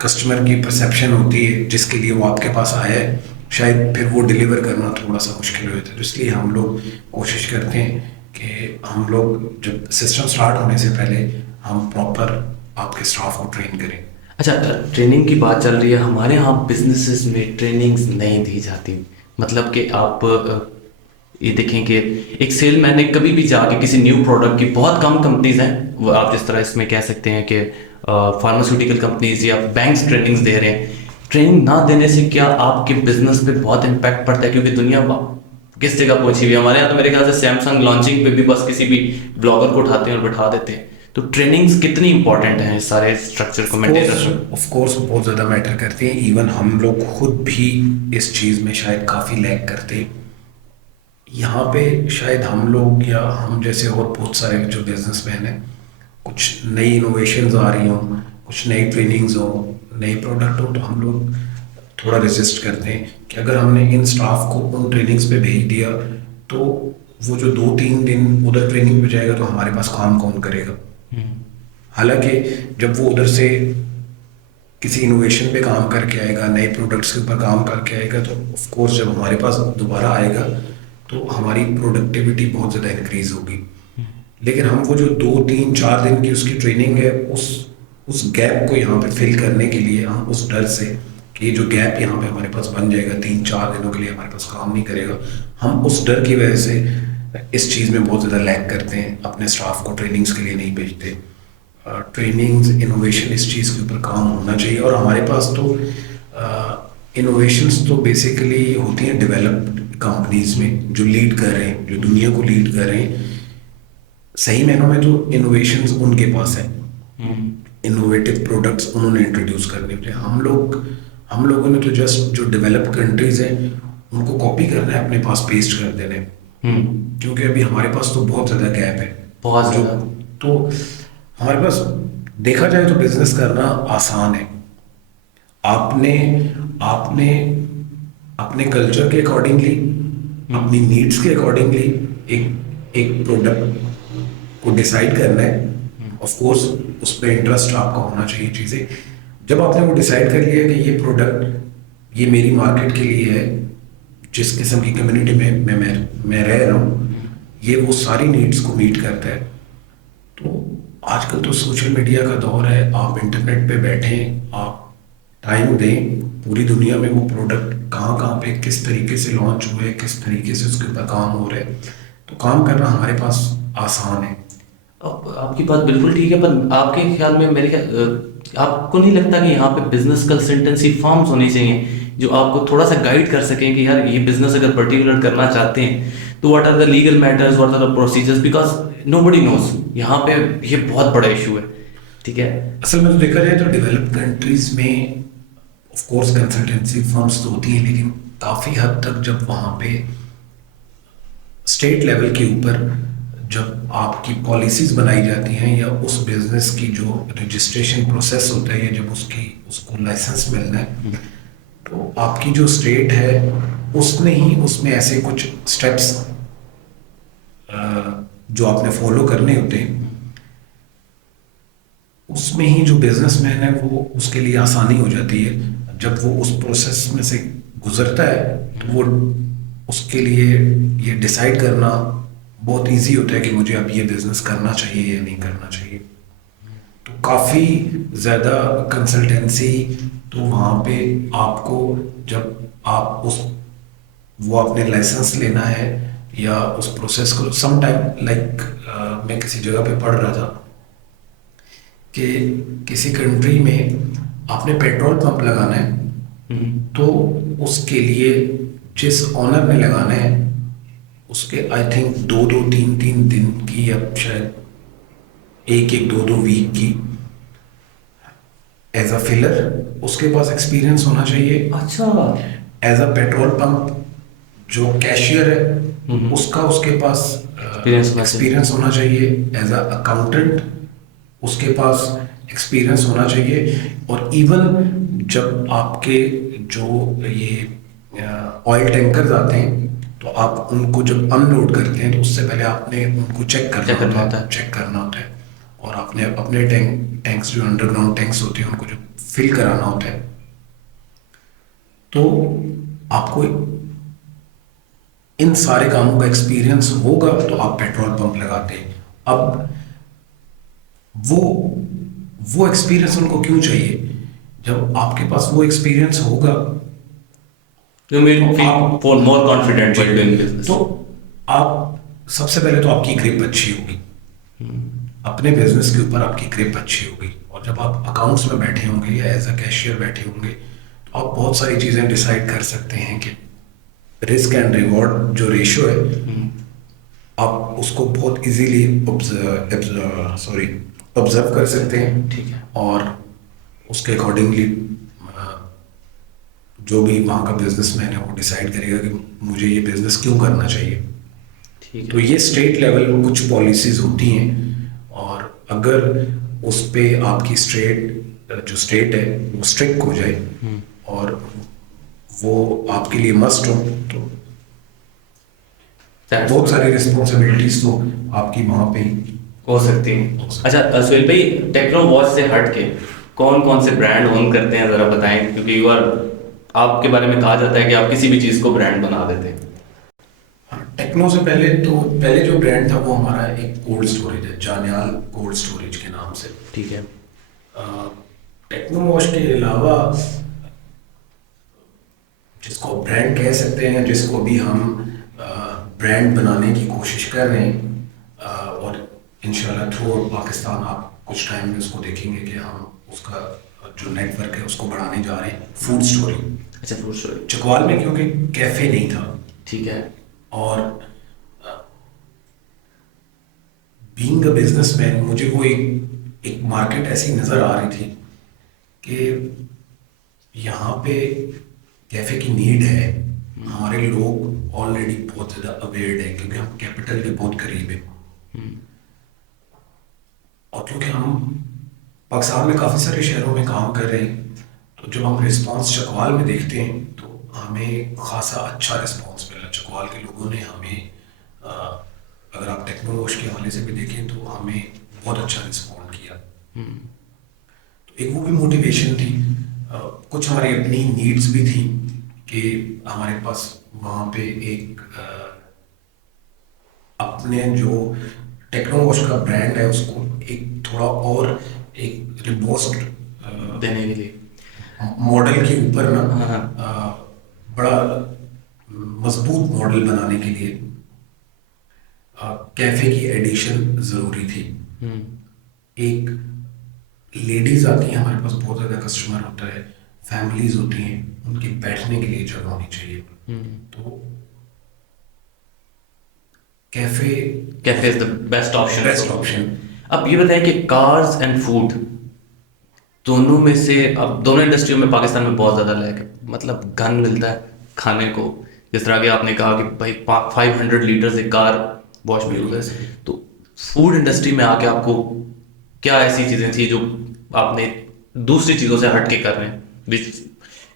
कस्टमर की परसेप्शन होती है जिसके लिए वो आपके पास आया है, शायद फिर वो डिलीवर करना थोड़ा सा मुश्किल होता है। तो इसलिए हम लोग कोशिश करते हैं कि हम लोग जब सिस्टम स्टार्ट होने से पहले हम प्रॉपर आपके स्टाफ को ट्रेन करें। अच्छा, ट्रेनिंग की बात चल रही है, हमारे यहाँ बिजनेसेस में ट्रेनिंग्स नहीं दी जाती। मतलब कि आप ये देखें कि एक सेलमैन ने कभी भी जाके किसी न्यू प्रोडक्ट की, बहुत कम कंपनीज हैं वो, आप जिस तरह इसमें कह सकते हैं कि फार्मास्यूटिकल कंपनीज या बैंक्स ट्रेनिंग्स दे रहे हैं, ट्रेनिंग ना देने से क्या आपके बिजनेस पे बहुत इम्पैक्ट पड़ता है? क्योंकि दुनिया किस जगह पहुंची हुई है, हमारे यहाँ तो मेरे ख्याल से सैमसंग लॉन्चिंग पे भी बस किसी भी ब्लॉगर को उठाते हैं और बैठा देते हैं। तो ट्रेनिंग्स कितनी इंपॉर्टेंट हैं इस सारे स्ट्रक्चर को मेंटेन करना? ऑफ कोर्स बहुत ज़्यादा मैटर करते हैं। इवन हम लोग खुद भी इस चीज़ में शायद काफ़ी लैग करते हैं। यहाँ पे शायद हम लोग या हम जैसे और बहुत सारे जो बिजनेसमैन हैं, कुछ नई इनोवेशंस आ रही हों, कुछ नई ट्रेनिंग्स हो, नए प्रोडक्ट हो, तो हम लोग थोड़ा रेजिस्ट करते हैं कि अगर हमने इन स्टाफ को उन ट्रेनिंग्स पे भेज दिया तो वो जो 2-3 दिन उधर ट्रेनिंग पे जाएगा तो हमारे पास काम कौन करेगा। हालांकि जब वो उधर से किसी इनोवेशन पे काम करके आएगा, नए प्रोडक्ट्स के ऊपर काम करके आएगा, तो ऑफ कोर्स जब हमारे पास दोबारा आएगा तो हमारी प्रोडक्टिविटी बहुत ज़्यादा इंक्रीज होगी। लेकिन हम वो जो 2-3-4 दिन की उसकी ट्रेनिंग है, उस गैप को यहाँ पे फिल करने के लिए हम उस डर से कि ये जो गैप यहाँ पे हमारे पास बन जाएगा, 3-4 दिनों के लिए हमारे पास काम नहीं करेगा, हम उस डर की वजह से इस चीज़ में बहुत ज़्यादा लैग करते हैं, अपने स्टाफ को ट्रेनिंग्स के लिए नहीं भेजते। ट्रेनिंग्स, इनोवेशन, इस चीज़ के ऊपर काम होना चाहिए। और हमारे पास तो इनोवेशंस तो बेसिकली होती हैं डेवलप्ड कंपनीज में जो लीड कर रहे हैं, जो दुनिया को लीड कर रहे हैं। सही मायनों में तो इनोवेशंस उनके पास है, इनोवेटिव प्रोडक्ट्स उन्होंने इंट्रोड्यूस करने थे। हम लोगों ने तो जस्ट जो डेवलप्ड कंट्रीज हैं उनको कॉपी करना है, अपने पास पेस्ट कर देना है। क्योंकि अभी हमारे पास तो बहुत ज़्यादा गैप है, बहुत ज़्यादा। तो हमारे पास देखा जाए तो बिजनेस करना आसान है। आपने अपने कल्चर के अकॉर्डिंगली, अपनी नीड्स के अकॉर्डिंगली एक प्रोडक्ट को डिसाइड करना है। ऑफ कोर्स उस पर इंटरेस्ट आपका होना चाहिए। चीज़ें जब आपने वो डिसाइड कर लिया कि ये प्रोडक्ट ये मेरी मार्केट के लिए है, जिस किस्म की कम्युनिटी में मैं रह रहा हूँ, ये वो सारी नीड्स को मीट करता है, तो आजकल तो सोशल मीडिया का दौर है। आप इंटरनेट पे बैठें, आप टाइम दें, पूरी दुनिया में वो प्रोडक्ट कहाँ पे किस तरीके से लॉन्च हुए, किस तरीके से उसके ऊपर काम हो रहा है, तो काम करना हमारे पास आसान है। अब आपकी बात बिल्कुल ठीक है, पर आपके ख्याल में आपको नहीं लगता कि यहाँ पे बिजनेस कंसल्टेंसी फर्म्स होनी चाहिए जो आपको थोड़ा सा गाइड कर सकें कि यार ये बिजनेस अगर पर्टिकुलर करना चाहते हैं तो what are the legal matters, what are the procedures, because nobody knows. यहाँ पे ये बहुत बड़ा इशू है, ठीक है। असल में तो देखा जाए तो डेवलप्ड कंट्रीज में ऑफ कोर्स कंसल्टेंसी फर्म्स तो होती हैं, लेकिन काफ़ी हद तक जब वहाँ पे स्टेट लेवल के ऊपर जब आपकी पॉलिसीज़ बनाई जाती हैं या उस बिज़नेस की जो रजिस्ट्रेशन प्रोसेस होता है या जब उसको लाइसेंस मिलना है, तो आपकी जो स्टेट है उसने ही उसमें ऐसे कुछ स्टेप्स जो आपने फॉलो करने होते हैं, उसमें ही जो बिजनेसमैन है वो उसके लिए आसानी हो जाती है। जब वो उस प्रोसेस में से गुजरता है तो वो उसके लिए ये डिसाइड करना बहुत इजी होता है कि मुझे अब ये बिजनेस करना चाहिए या नहीं करना चाहिए। तो काफ़ी ज़्यादा कंसल्टेंसी तो वहाँ पे आपको, जब आप वो अपने लाइसेंस लेना है या उस प्रोसेस को सम टाइम लाइक मैं किसी जगह पे पढ़ रहा था कि किसी कंट्री में आपने पेट्रोल पंप लगाना है तो उसके लिए जिस ऑनर ने लगाना है उसके आई थिंक 2-3 दिन की या शायद 1-2 वीक की एज अ फिलर उसके पास एक्सपीरियंस होना चाहिए। अच्छा। एज अ पेट्रोल पंप जो कैशियर है उसका उसके पास एक्सपीरियंस होना चाहिए। एज अ अकाउंटेंट उसके पास एक्सपीरियंस होना चाहिए। और इवन जब आपके जो ये ऑयल टैंकर्स आते हैं तो आप उनको जब अनलोड करते हैं तो उससे पहले आपने उनको चेक करना होता है और आपने अपने टैंक्स जो अंडरग्राउंड टैंक्स होते हैं उनको जब फिल कराना होता है तो आपको इन सारे कामों का एक्सपीरियंस होगा तो आप पेट्रोल पंप लगाते हैं। अब वो एक्सपीरियंस उनको क्यों चाहिए? जब आपके पास वो एक्सपीरियंस होगा more confident while doing business। तो आप सबसे पहले तो आपकी ग्रिप अच्छी होगी, अपने बिजनेस के ऊपर आपकी ग्रिप अच्छी होगी। और जब आप अकाउंट्स में बैठे होंगे या एज अ कैशियर बैठे होंगे तो आप बहुत सारी चीज़ें डिसाइड कर सकते हैं कि रिस्क एंड रिवॉर्ड जो रेशियो है आप उसको बहुत इजीली ऑब्जर्व कर सकते हैं। ठीक है। और उसके अकॉर्डिंगली जो भी वहाँ का बिजनेसमैन है वो डिसाइड करेगा कि मुझे ये बिजनेस क्यों करना चाहिए। ठीक है। तो ये स्टेट लेवल कुछ पॉलिसीज होती हैं और अगर उस पे आपकी जो स्टेट है वो स्ट्रिक्ट हो जाए और वो आपके लिए मस्ट हो, तो That's बहुत सारी रिस्पॉन्सिबिलिटीज तो आपकी वहाँ पे ही हो सकती है। हो सकती अच्छा सुहेल भाई, टेक्नो वॉच से हट के कौन कौन से ब्रांड ओन करते हैं, ज़रा बताएं, क्योंकि यू आर, आपके बारे में कहा जाता है कि आप किसी भी चीज़ को ब्रांड बना देते हैं। हाँ, टेक्नो से पहले तो पहले जो ब्रांड था वो हमारा एक कोल्ड स्टोरेज है, जान्याल कोल्ड स्टोरेज के नाम से। ठीक है। टेक्नो वॉश के अलावा जिसको ब्रांड कह सकते हैं, जिसको भी हम ब्रांड बनाने की कोशिश कर रहे हैं, और इंशाल्लाह थ्रू आउट पाकिस्तान आप कुछ टाइम में उसको देखेंगे कि हम उसका जो नेटवर्क है उसको बढ़ाने जा रहे हैं। फूड स्टोरी अच्छा, फूड स्टोरी। चकवाल में क्योंकि कैफ़े नहीं था, ठीक है। और बीइंग अ बिजनेसमैन मुझे वो एक मार्केट ऐसी नज़र आ रही थी कि यहाँ पे कैफ़े की नीड है। हमारे लोग ऑलरेडी बहुत ज़्यादा अवेयर्ड है क्योंकि हम कैपिटल के बहुत करीब हैं, और क्योंकि हम पाकिस्तान में काफ़ी सारे शहरों में काम कर रहे हैं, तो जब हम रिस्पांस चकवाल में देखते हैं तो हमें खासा अच्छा रिस्पांस मिला। चकवाल के लोगों ने हमें अगर आप टेक्नोलॉज के हवाले से भी देखें तो हमें बहुत अच्छा रिस्पॉन्ड किया। तो एक वो भी मोटिवेशन थी। कुछ हमारी अपनी नीड्स भी थी कि हमारे पास वहाँ पे एक अपने जो टेक्नोलॉज का ब्रांड है उसको एक थोड़ा और एक रिबोस्ट देने के लिए मॉडल के ऊपर ना हाँ। बड़ा मजबूत मॉडल बनाने के लिए कैफे की एडिशन ज़रूरी थी। एक लेडीज़ आती हैं हमारे पास, बहुत ज़्यादा कस्टमर होता है, फैमिलीज होती हैं, उनके बैठने के लिए जगह होनी चाहिए। तो cafe cafe is the best option. Best option. अब ये बताएं कि कार्स एंड फूड दोनों में से, अब दोनों इंडस्ट्रियों में पाकिस्तान में बहुत ज़्यादा लैग है, मतलब गन मिलता है खाने को। जिस तरह कि आपने कहा कि भाई 500 लीटर एक कार वॉश में यूज है, तो फूड इंडस्ट्री में आके आपको क्या ऐसी चीज़ें थी जो आपने दूसरी चीज़ों से हट के कर रहे हैं,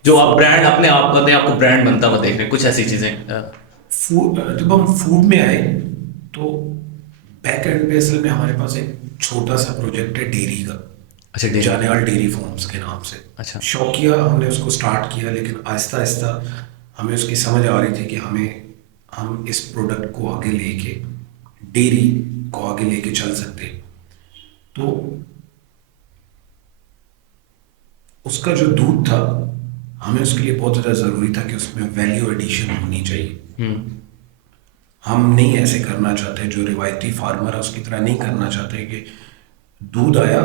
जो आप ब्रांड अपने आप को ब्रांड बनता हुआ देख रहे हैं, कुछ ऐसी चीज़ें। फूड, जब हम फूड में आए तो बैक एंड पे असल में हमारे पास एक छोटा सा प्रोजेक्ट है डेयरी का। अच्छा, डेयरी। जानेवाल डेयरी फार्म्स के नाम से। अच्छा। शौकिया हमने उसको स्टार्ट किया, लेकिन आहिस्ता आहिस्ता हमें उसकी समझ आ रही थी कि हम इस प्रोडक्ट को आगे लेके डेयरी को आगे लेके चल सकते। तो उसका जो दूध था, हमें उसके लिए बहुत ज़्यादा ज़रूरी था कि उसमें वैल्यू एडिशन होनी चाहिए। हम नहीं ऐसे करना चाहते, जो रिवायती फार्मर है उसकी तरह नहीं करना चाहते कि दूध आया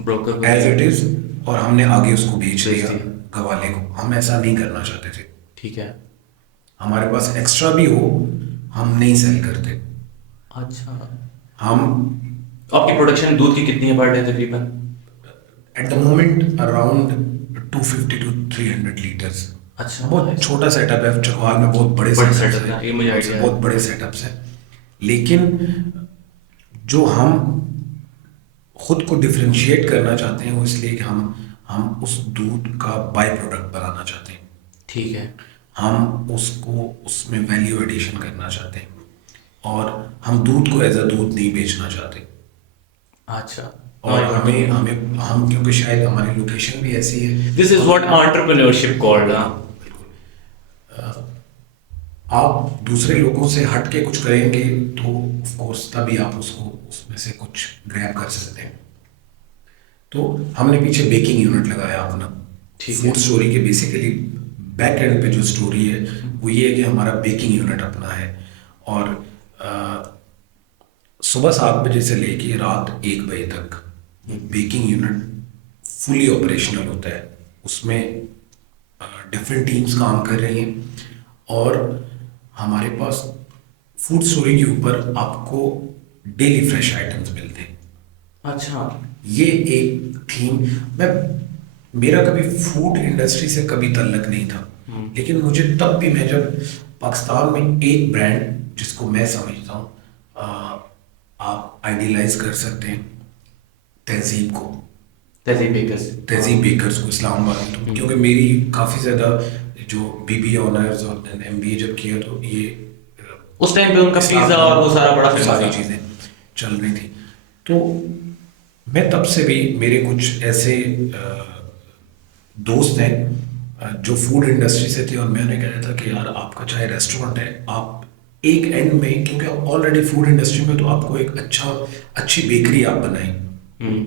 ब्रोकर एज इट इज़ और हमने आगे उसको बेच दिया दिया। गवाले को। हम ऐसा नहीं करना चाहते थे। ठीक है। हमारे पास एक्स्ट्रा भी हो, हम नहीं सेल करते। अच्छा, हम आपकी प्रोडक्शन दूध की कितनी है पर डे तकरीबन? At the moment around 250 to 300 litres. अच्छा, बहुत छोटा सेटअप है। चकवाल में बहुत बड़े सेटअप है, ये मुझे आइडिया है। बहुत बड़े सेटअप्स हैं, लेकिन जो हम खुद को डिफरेंशिएट करना चाहते हैं वो इसलिए कि हम उस दूध का बाय प्रोडक्ट बनाना चाहते हैं। ठीक है। हम उसको उसमें वैल्यू एडिशन करना चाहते हैं, और हम दूध को एज अ दूध नहीं बेचना चाहते। अच्छा, और हम क्योंकि शायद हमारी लोकेशन भी ऐसी है। This is what entrepreneurship called. आप दूसरे लोगों से हट के कुछ करेंगे तो ऑफ कोर्स तभी आप उसको उसमें से कुछ ग्रैब कर सकते हैं। तो हमने पीछे बेकिंग यूनिट लगाया अपना। फूड स्टोरी के बेसिकली बैक एंड पे जो स्टोरी है वो ये है कि हमारा बेकिंग यूनिट अपना है, और सुबह 7 बजे से लेके रात 1 बजे तक वो बेकिंग यूनिट फुली ऑपरेशनल होता है। उसमें डिफरेंट टीम्स काम कर रही हैं, और हमारे पास फूड स्टोरी के ऊपर आपको डेली फ्रेश आइटम्स मिलते हैं। अच्छा, ये एक थीम। मेरा कभी फूड इंडस्ट्री से कभी तल्लक नहीं था, लेकिन मुझे तब भी, मैं जब पाकिस्तान में एक ब्रांड जिसको मैं समझता हूँ आप आइडियलाइज कर सकते हैं, तहजीब को, तहजीब बेकर्स को इस्लामाबाद में, क्योंकि मेरी काफ़ी ज़्यादा जो बीबीए ऑनर्स और देन एमबीए जब किया तो ये उस टाइम पे उनका पिज्जा और वो सारा बड़ा फेमस सारी था। चीज़ें चल रही थी। तो मैं तब से भी, मेरे कुछ ऐसे दोस्त हैं जो फूड इंडस्ट्री से थे, और मैंने कहा था कि यार आपका चाहे रेस्टोरेंट है, आप एक एंड में, क्योंकि आप ऑलरेडी फूड इंडस्ट्री में, तो आपको एक अच्छी बेकरी आप बनाएं। हम्म।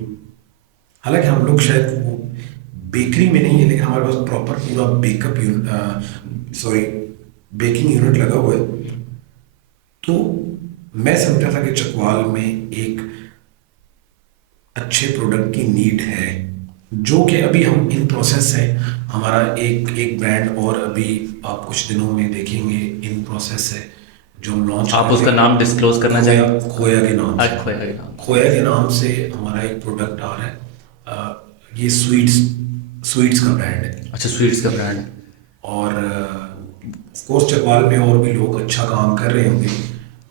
हालांकि हम लोग शायद वो बेकरी में नहीं है, लेकिन हमारे पास प्रॉपर पूरा बेकिंग यूनिट लगा हुआ है। तो मैं समझा था कि चकवाल में एक अच्छे प्रोडक्ट की नीड है, जो कि अभी हम इन प्रोसेस है। हमारा एक ब्रांड और अभी आप कुछ दिनों में देखेंगे इन प्रोसेस है, जो हम लॉन्च आप उसका नाम डिस्क्लोज करना चाहिए? खोया के नाम से। खोया के नाम। खोया के नाम से हमारा एक प्रोडक्ट आ रहा है। ये स्वीट्स का ब्रांड है। अच्छा, स्वीट्स का ब्रांड है। और ऑफ कोर्स चकवाल में और भी लोग अच्छा काम कर रहे होंगे।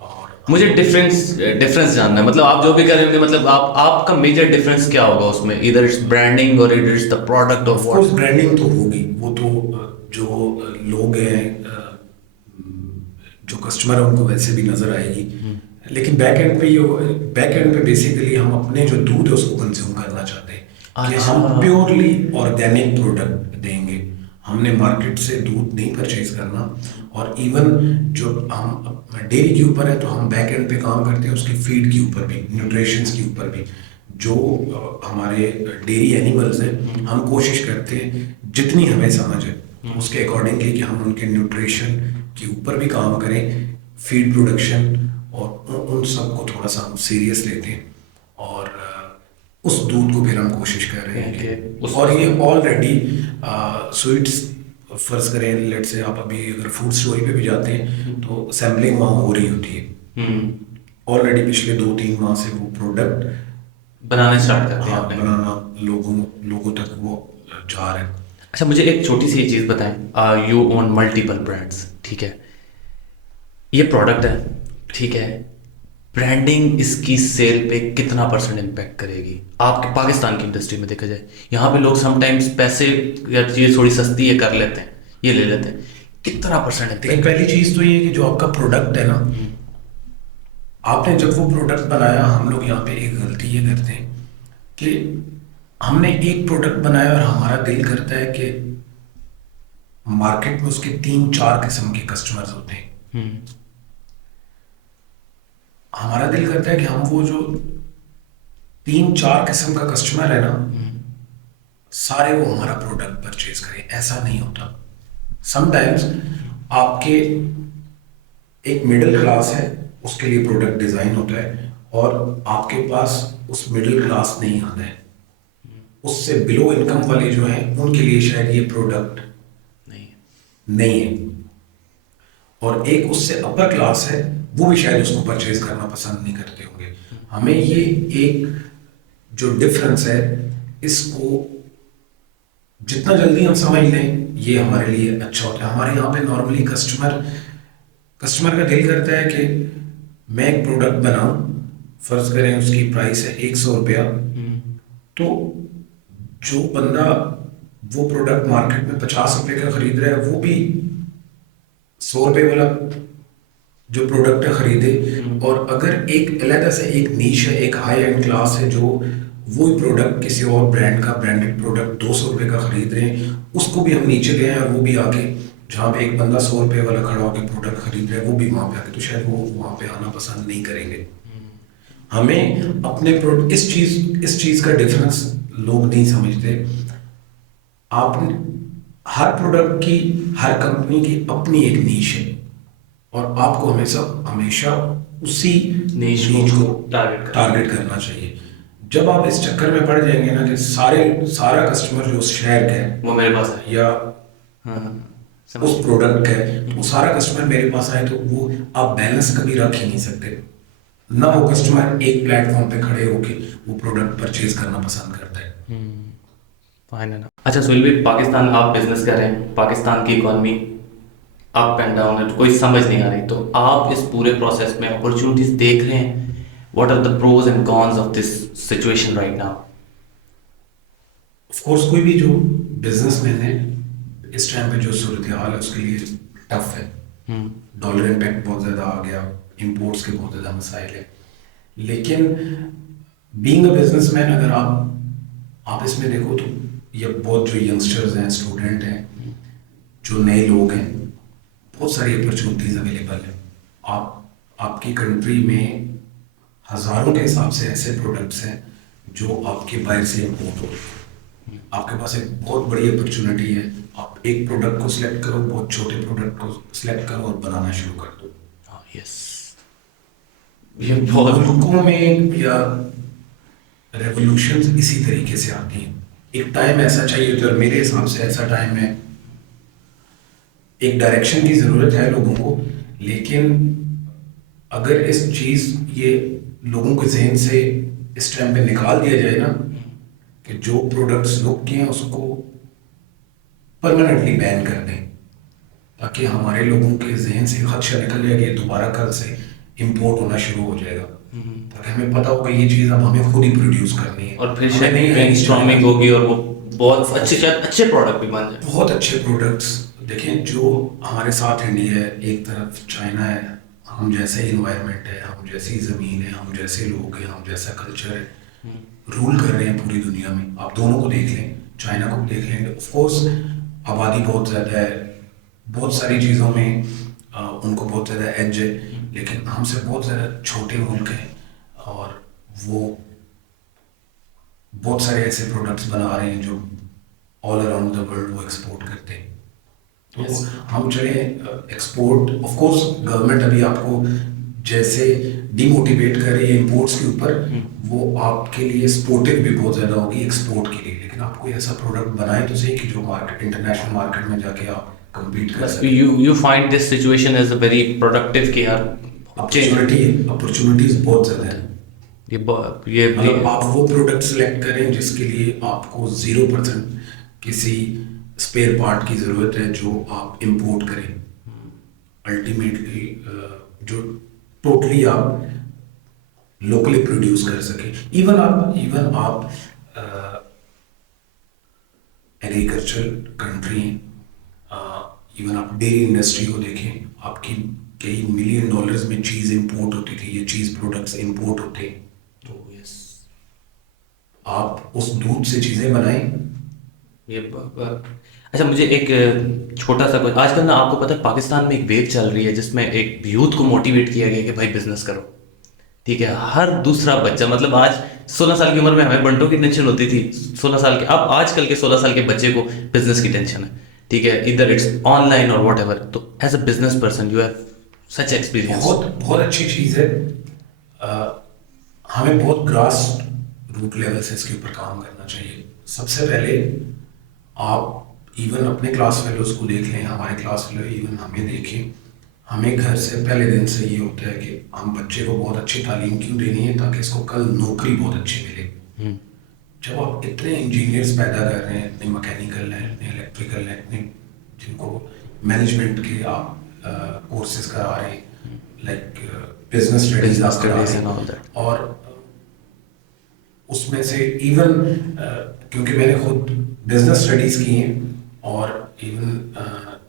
और मुझे डिफरेंस जानना है, मतलब आप जो भी कर रहे होंगे, मतलब आपका मेजर डिफरेंस क्या होगा उसमें? इधर इट्स ब्रांडिंग और इधर इट्स द प्रोडक्ट और ऑफ व्हाट? कोर्स ब्रांडिंग तो होगी, वो तो जो लोग हैं, जो कस्टमर है, उनको वैसे भी नज़र आएगी। लेकिन बैक एंड पे बेसिकली हम अपने जो दूध है उसको कंज्यूम करना चाहते हैं, कि अच्छा। हम प्योरली ऑर्गेनिक प्रोडक्ट देंगे। हमने मार्केट से दूध नहीं परचेज करना। और इवन जो हम डेयरी के ऊपर है, तो हम बैक एंड पे काम करते हैं उसके फीड के ऊपर भी, न्यूट्रिशंस के ऊपर भी। जो हमारे डेयरी एनिमल्स हैं, हम कोशिश करते हैं जितनी हमें समझ है उसके अकॉर्डिंगली कि हम उनके न्यूट्रिशन के ऊपर भी काम करें, फीड प्रोडक्शन, और उन सब को थोड़ा सा हम सीरियस लेते हैं। और उस दूध को फिर हम कोशिश कर रहे हैं कि, और ये ऑलरेडी स्वीट्स, फर्ज करें लेट से आप अभी अगर फूड स्टोरी पे भी जाते हैं तो सैम्पलिंग वहाँ हो रही होती है। ऑलरेडी पिछले 2-3 माह से वो प्रोडक्ट बनाना स्टार्ट करते हैं आपने? बनाना लोगों तक वो जा रहा है। अच्छा, मुझे एक छोटी सी चीज़ बताएं। यू ओन मल्टीपल ब्रांड्स, ठीक है, ये प्रोडक्ट है, ठीक है, ब्रांडिंग इसकी सेल पे कितना % इम्पैक्ट करेगी आपके पाकिस्तान की इंडस्ट्री में? देखा जाए यहाँ पे लोग समटाइम्स पैसे या चीज़ थोड़ी सस्ती है कर लेते हैं, ये ले लेते हैं, कितना % देखिए, पहली चीज़ तो ये है कि जो आपका प्रोडक्ट है ना, आपने जब वो प्रोडक्ट बनाया, हम लोग यहाँ पे एक गलती ये करते हैं कि हमने एक प्रोडक्ट बनाया और हमारा दिल करता है कि मार्केट में उसके 3-4 किस्म के कस्टमर्स होते हैं। हमारा दिल करता है कि हम वो जो 3-4 किस्म का कस्टमर है ना, सारे वो हमारा प्रोडक्ट परचेज करें। ऐसा नहीं होता। समटाइम्स आपके एक मिडिल क्लास है, उसके लिए प्रोडक्ट डिज़ाइन होता है, और आपके पास उस मिडिल क्लास नहीं आता है। उससे बिलो इनकम वाले जो हैं, उनके लिए शायद ये प्रोडक्ट नहीं है। और एक उससे अपर क्लास है, वो भी शायद उसको परचेज करना पसंद नहीं करते होंगे। हमें ये एक जो डिफरेंस है, इसको जितना जल्दी हम समझ लें, ये हमारे लिए अच्छा होता है। हमारे यहाँ पे नॉर्मली कस्टमर का दिल करता है कि मैं एक प्रोडक्ट बनाऊं, फर्ज करें उसकी प्राइस है 100 रुपया, तो जो बंदा वो प्रोडक्ट मार्केट में 50 रुपए का खरीद रहा है, वो भी 100 रुपए वाला जो प्रोडक्ट है खरीदे। और अगर एक अलग से एक नीश है, एक हाई एंड क्लास है, जो वही प्रोडक्ट किसी और ब्रांड का ब्रांडेड प्रोडक्ट 200 रुपये का खरीद रहे हैं, उसको भी हम नीचे गए हैं, और वो भी आके जहाँ पे एक बंदा 100 रुपये वाला खड़ा होकर प्रोडक्ट खरीद रहा है, वो भी वहाँ पे आके, तो शायद वो वहाँ पे आना पसंद नहीं करेंगे। हमें अपने प्रोडक्ट, इस चीज़ का डिफरेंस लोग नहीं समझते। आपने हर प्रोडक्ट की, हर कंपनी की अपनी एक नीश है, और आपको हमेशा उसी नीश को टारगेट करना चाहिए। जब आप इस चक्कर में पड़ जाएंगे ना कि सारा कस्टमर जो उस शहर का है वो मेरे पास है, या उस प्रोडक्ट का है, तो वो सारा कस्टमर मेरे पास आए, तो वो आप बैलेंस कभी रख ही नहीं सकते ना। वो कस्टमर एक प्लेटफॉर्म पे खड़े होके वो प्रोडक्ट परचेज करना पसंद करता है। फाइन है ना। अच्छा सुहेल भाई, पाकिस्तान आप बिजनेस कर रहे हैं, पाकिस्तान की इकॉनमी अप एंड डाउन है, तो कोई समझ नहीं आ रही, तो आप इस पूरे प्रोसेस में अपॉर्चुनिटीज देख रहे हैं? What are the pros and cons of this situation right now? Of course कोई भी जो बिजनेसमैन है, इस टाइम पे जो सूरत हाल है उसके लिए टफ है। डॉलर इम्पैक्ट बहुत ज़्यादा आ गया, इंपोर्ट्स के बहुत ज़्यादा मसाइल है। लेकिन बीइंग अ बिजनेसमैन, अगर आप इसमें देखो तो ये बहुत जो यंगस्टर्स हैं, स्टूडेंट हैं, जो नए लोग हैं, बहुत सारी अपॉर्चुनिटीज़ अवेलेबल है। आपकी कंट्री में हज़ारों के हिसाब से ऐसे प्रोडक्ट्स हैं जो आपके बाहर से इम्पोर्ट हो रहे हैं। आपके पास एक बहुत बड़ी अपॉर्चुनिटी है। आप एक प्रोडक्ट को सिलेक्ट करो, बहुत छोटे प्रोडक्ट को सिलेक्ट करो और बनाना शुरू कर दो। यस, ये बहुत मुल्कों में या रेवोल्यूशन इसी तरीके से आती हैं। एक टाइम ऐसा चाहिए होता है, मेरे हिसाब से ऐसा टाइम है, एक डायरेक्शन की ज़रूरत है लोगों को। लेकिन अगर इस चीज़ ये लोगों के जहन से इस टाइम पे निकाल दिया जाए ना कि जो प्रोडक्ट्स लोग के हैं उसको परमानेंटली बैन कर दें, ताकि हमारे लोगों के जहन से खदशा निकल जाए कि दोबारा कल से इंपोर्ट होना शुरू हो जाएगा, ताकि हमें पता होगा ये चीज़ अब हमें खुद ही प्रोड्यूस करनी है। और फिर हमें शायद नहीं ब्रेनस्टॉर्मिंग होगी और वो बहुत अच्छे, शायद अच्छे प्रोडक्ट भी बन जाए। बहुत अच्छे प्रोडक्ट्स देखें जो हमारे साथ इंडिया है, एक तरफ चाइना है, हम जैसे इन्वायरमेंट है, हम जैसी ज़मीन है, हम जैसे लोग हैं, हम जैसा कल्चर है, रूल कर रहे हैं पूरी दुनिया में। आप दोनों को देख लें, चाइना को भी देख लेंगे। ऑफ कोर्स आबादी बहुत ज़्यादा है, बहुत सारी चीज़ों में उनको बहुत ज़्यादा एज है, लेकिन हमसे बहुत ज़्यादा छोटे मुल्क हैं और वो बहुत सारे ऐसे प्रोडक्ट्स बना रहे हैं जो ऑल अराउंड द वर्ल्ड वो एक्सपोर्ट करते हैं। तो Yes. हम चले एक्सपोर्ट, ऑफ कोर्स गवर्नमेंट अभी आपको जैसे डिमोटिवेट कर रही है इंपोर्ट्स के ऊपर, वो आपके लिए सपोर्टिव भी बहुत ज़्यादा होगी एक्सपोर्ट के लिए। लेकिन आप कोई ऐसा प्रोडक्ट बनाए तो सही कि जो मार्केट, इंटरनेशनल मार्केट में जाके आप कम्पीट कर सकें। You find this situation as a very productive कि यार अपॉर्चुनिटीज़ बहुत ज़्यादा है। ये मतलब आप वो प्रोडक्ट सेलेक्ट करें जिसके लिए आपको 0% किसी स्पेयर पार्ट की ज़रूरत है, जो आप इंपोर्ट करें। अल्टीमेटली जो टोटली आप लोकली प्रोड्यूस कर सकें। इवन आप एग्रीकल्चर कंट्री, इवन आप डेयरी इंडस्ट्री को देखें, आपकी कई मिलियन डॉलर्स में चीज़ इंपोर्ट होती थी, ये चीज़ प्रोडक्ट्स इंपोर्ट होते हैं। तो यस, आप उस दूध से चीज़ें बनाएं। ये अच्छा, मुझे एक छोटा सा कुछ, आजकल ना आपको पता है पाकिस्तान में एक वेव चल रही है जिसमें एक यूथ को मोटिवेट किया गया कि भाई बिजनेस करो। ठीक है, हर दूसरा बच्चा, मतलब आज 16 साल की उम्र में हमें बंटों की टेंशन होती थी, 16 साल के, अब आजकल के 16 साल के बच्चे को बिजनेस की टेंशन है। ठीक है, इधर इट्स ऑनलाइन और वॉट एवर। तो as a business person you have such experience. बहुत अच्छी चीज़ है। हमें बहुत ग्रास रूट लेवल से इसके ऊपर काम करना चाहिए। सबसे पहले आप इवन अपने क्लास फेलोज को देख लें, हमारे क्लास फेलो इवन हमें देखें। हमें घर से पहले दिन से ये होता है कि हम बच्चे को बहुत अच्छी तालीम क्यों देनी है, ताकि इसको कल नौकरी बहुत अच्छी मिले। जब आप इतने इंजीनियर्स पैदा कर रहे हैं, इतने मैकेनिकल हैं, इतने इलेक्ट्रिकल हैं, इतने जिनको मैनेजमेंट के आप कोर्सेज करा रहे हैं, लाइक बिजनेस स्टडीज आप करा रहे हैं, और उसमें से इवन क्योंकि मैंने खुद बिजनेस स्टडीज़ की हैं और इवन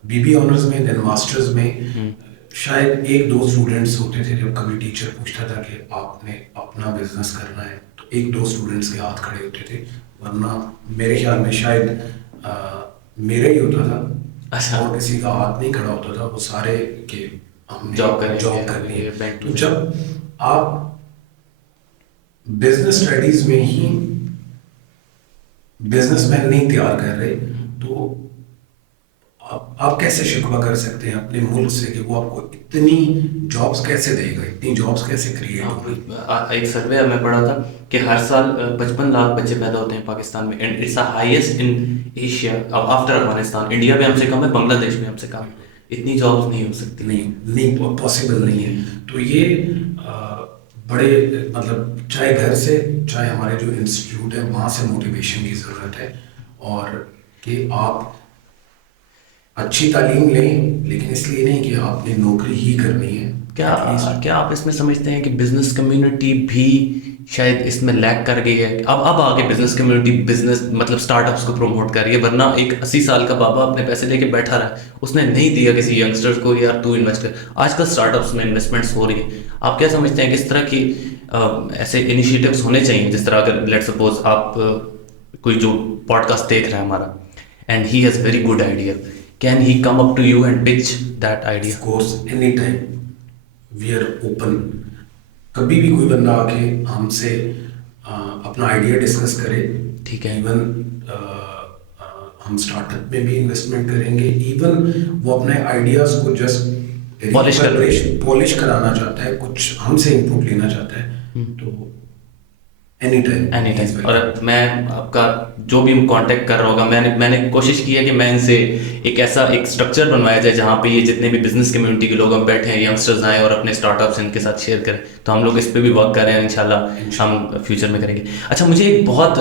बीबी ऑनर्स में, देन मास्टर्स में शायद 1-2 स्टूडेंट्स होते थे, जब कभी टीचर पूछता था कि आपने अपना बिजनेस करना है तो 1-2 स्टूडेंट्स के हाथ खड़े होते थे, वरना मेरे ख्याल में शायद मेरा ही होता था। अच्छा। और किसी का हाथ नहीं खड़ा होता था, वो सारे के हमने जॉब करनी है। तो जब आप बिजनेस स्टडीज में ही बिजनेसमैन नहीं तैयार कर रहे, तो आप कैसे शिकवा कर सकते हैं अपने मुल्क से कि वो आपको इतनी जॉब्स कैसे देगा, इतनी जॉब्स कैसे क्रिएट होगी। एक सर्वे में पढ़ा था कि हर साल 55 लाख बच्चे पैदा होते हैं पाकिस्तान में, and it's the highest in Asia after Afghanistan. India में हमसे कम है, बांग्लादेश में हमसे कम है। इतनी जॉब्स नहीं हो सकती। नहीं पॉसिबल नहीं है। तो ये बड़े, मतलब चाहे घर से, चाहे हमारे जो इंस्टीट्यूट है वहाँ से मोटिवेशन की ज़रूरत है, और कि आप अच्छी तालीम लें, लेकिन इसलिए नहीं कि आपने नौकरी ही करनी है। क्या आप इसमें समझते हैं कि बिजनेस कम्युनिटी भी शायद इसमें लैग कर गई है। अब आगे बिजनेस कम्युनिटी बिजनेस मतलब स्टार्टअप्स को प्रमोट कर रही है, वरना एक 80 साल का बाबा अपने पैसे लेके बैठा रहा है, उसने नहीं दिया किसी यंगस्टर्स को यार तू इन्वेस्ट कर। आजकल स्टार्टअप्स में इन्वेस्टमेंट्स हो रही है। आप क्या समझते हैं किस तरह की ऐसे इनिशिएटिव्स होने चाहिए? जिस तरह अगर लेट सपोज आप कोई जो पॉडकास्ट देख रहा है हमारा and he has very good idea, can he come up to you and pitch that idea? Of course any time we are open. कभी भी कोई बंदा आके हमसे अपना आइडिया डिस्कस करे, ठीक है। इवन हम स्टार्टअप में भी इन्वेस्टमेंट करेंगे। इवन वो अपने आइडियाज को जस्ट पॉलिश कराना चाहता है, कुछ हमसे इनपुट लेना चाहता है, तो एनी टाइम। और मैं आपका जो भी कांटेक्ट कर रहा होगा, मैंने कोशिश की है कि मैं इनसे एक ऐसा एक स्ट्रक्चर बनवाया जाए जहाँ पे ये जितने भी बिजनेस कम्युनिटी के लोग हम बैठे हैं, यंगस्टर्स आए और अपने स्टार्टअप्स इनके साथ शेयर करें। तो हम लोग इस पे भी वर्क कर रहे हैं, इंशाल्लाह हम फ्यूचर में करेंगे। अच्छा, मुझे एक बहुत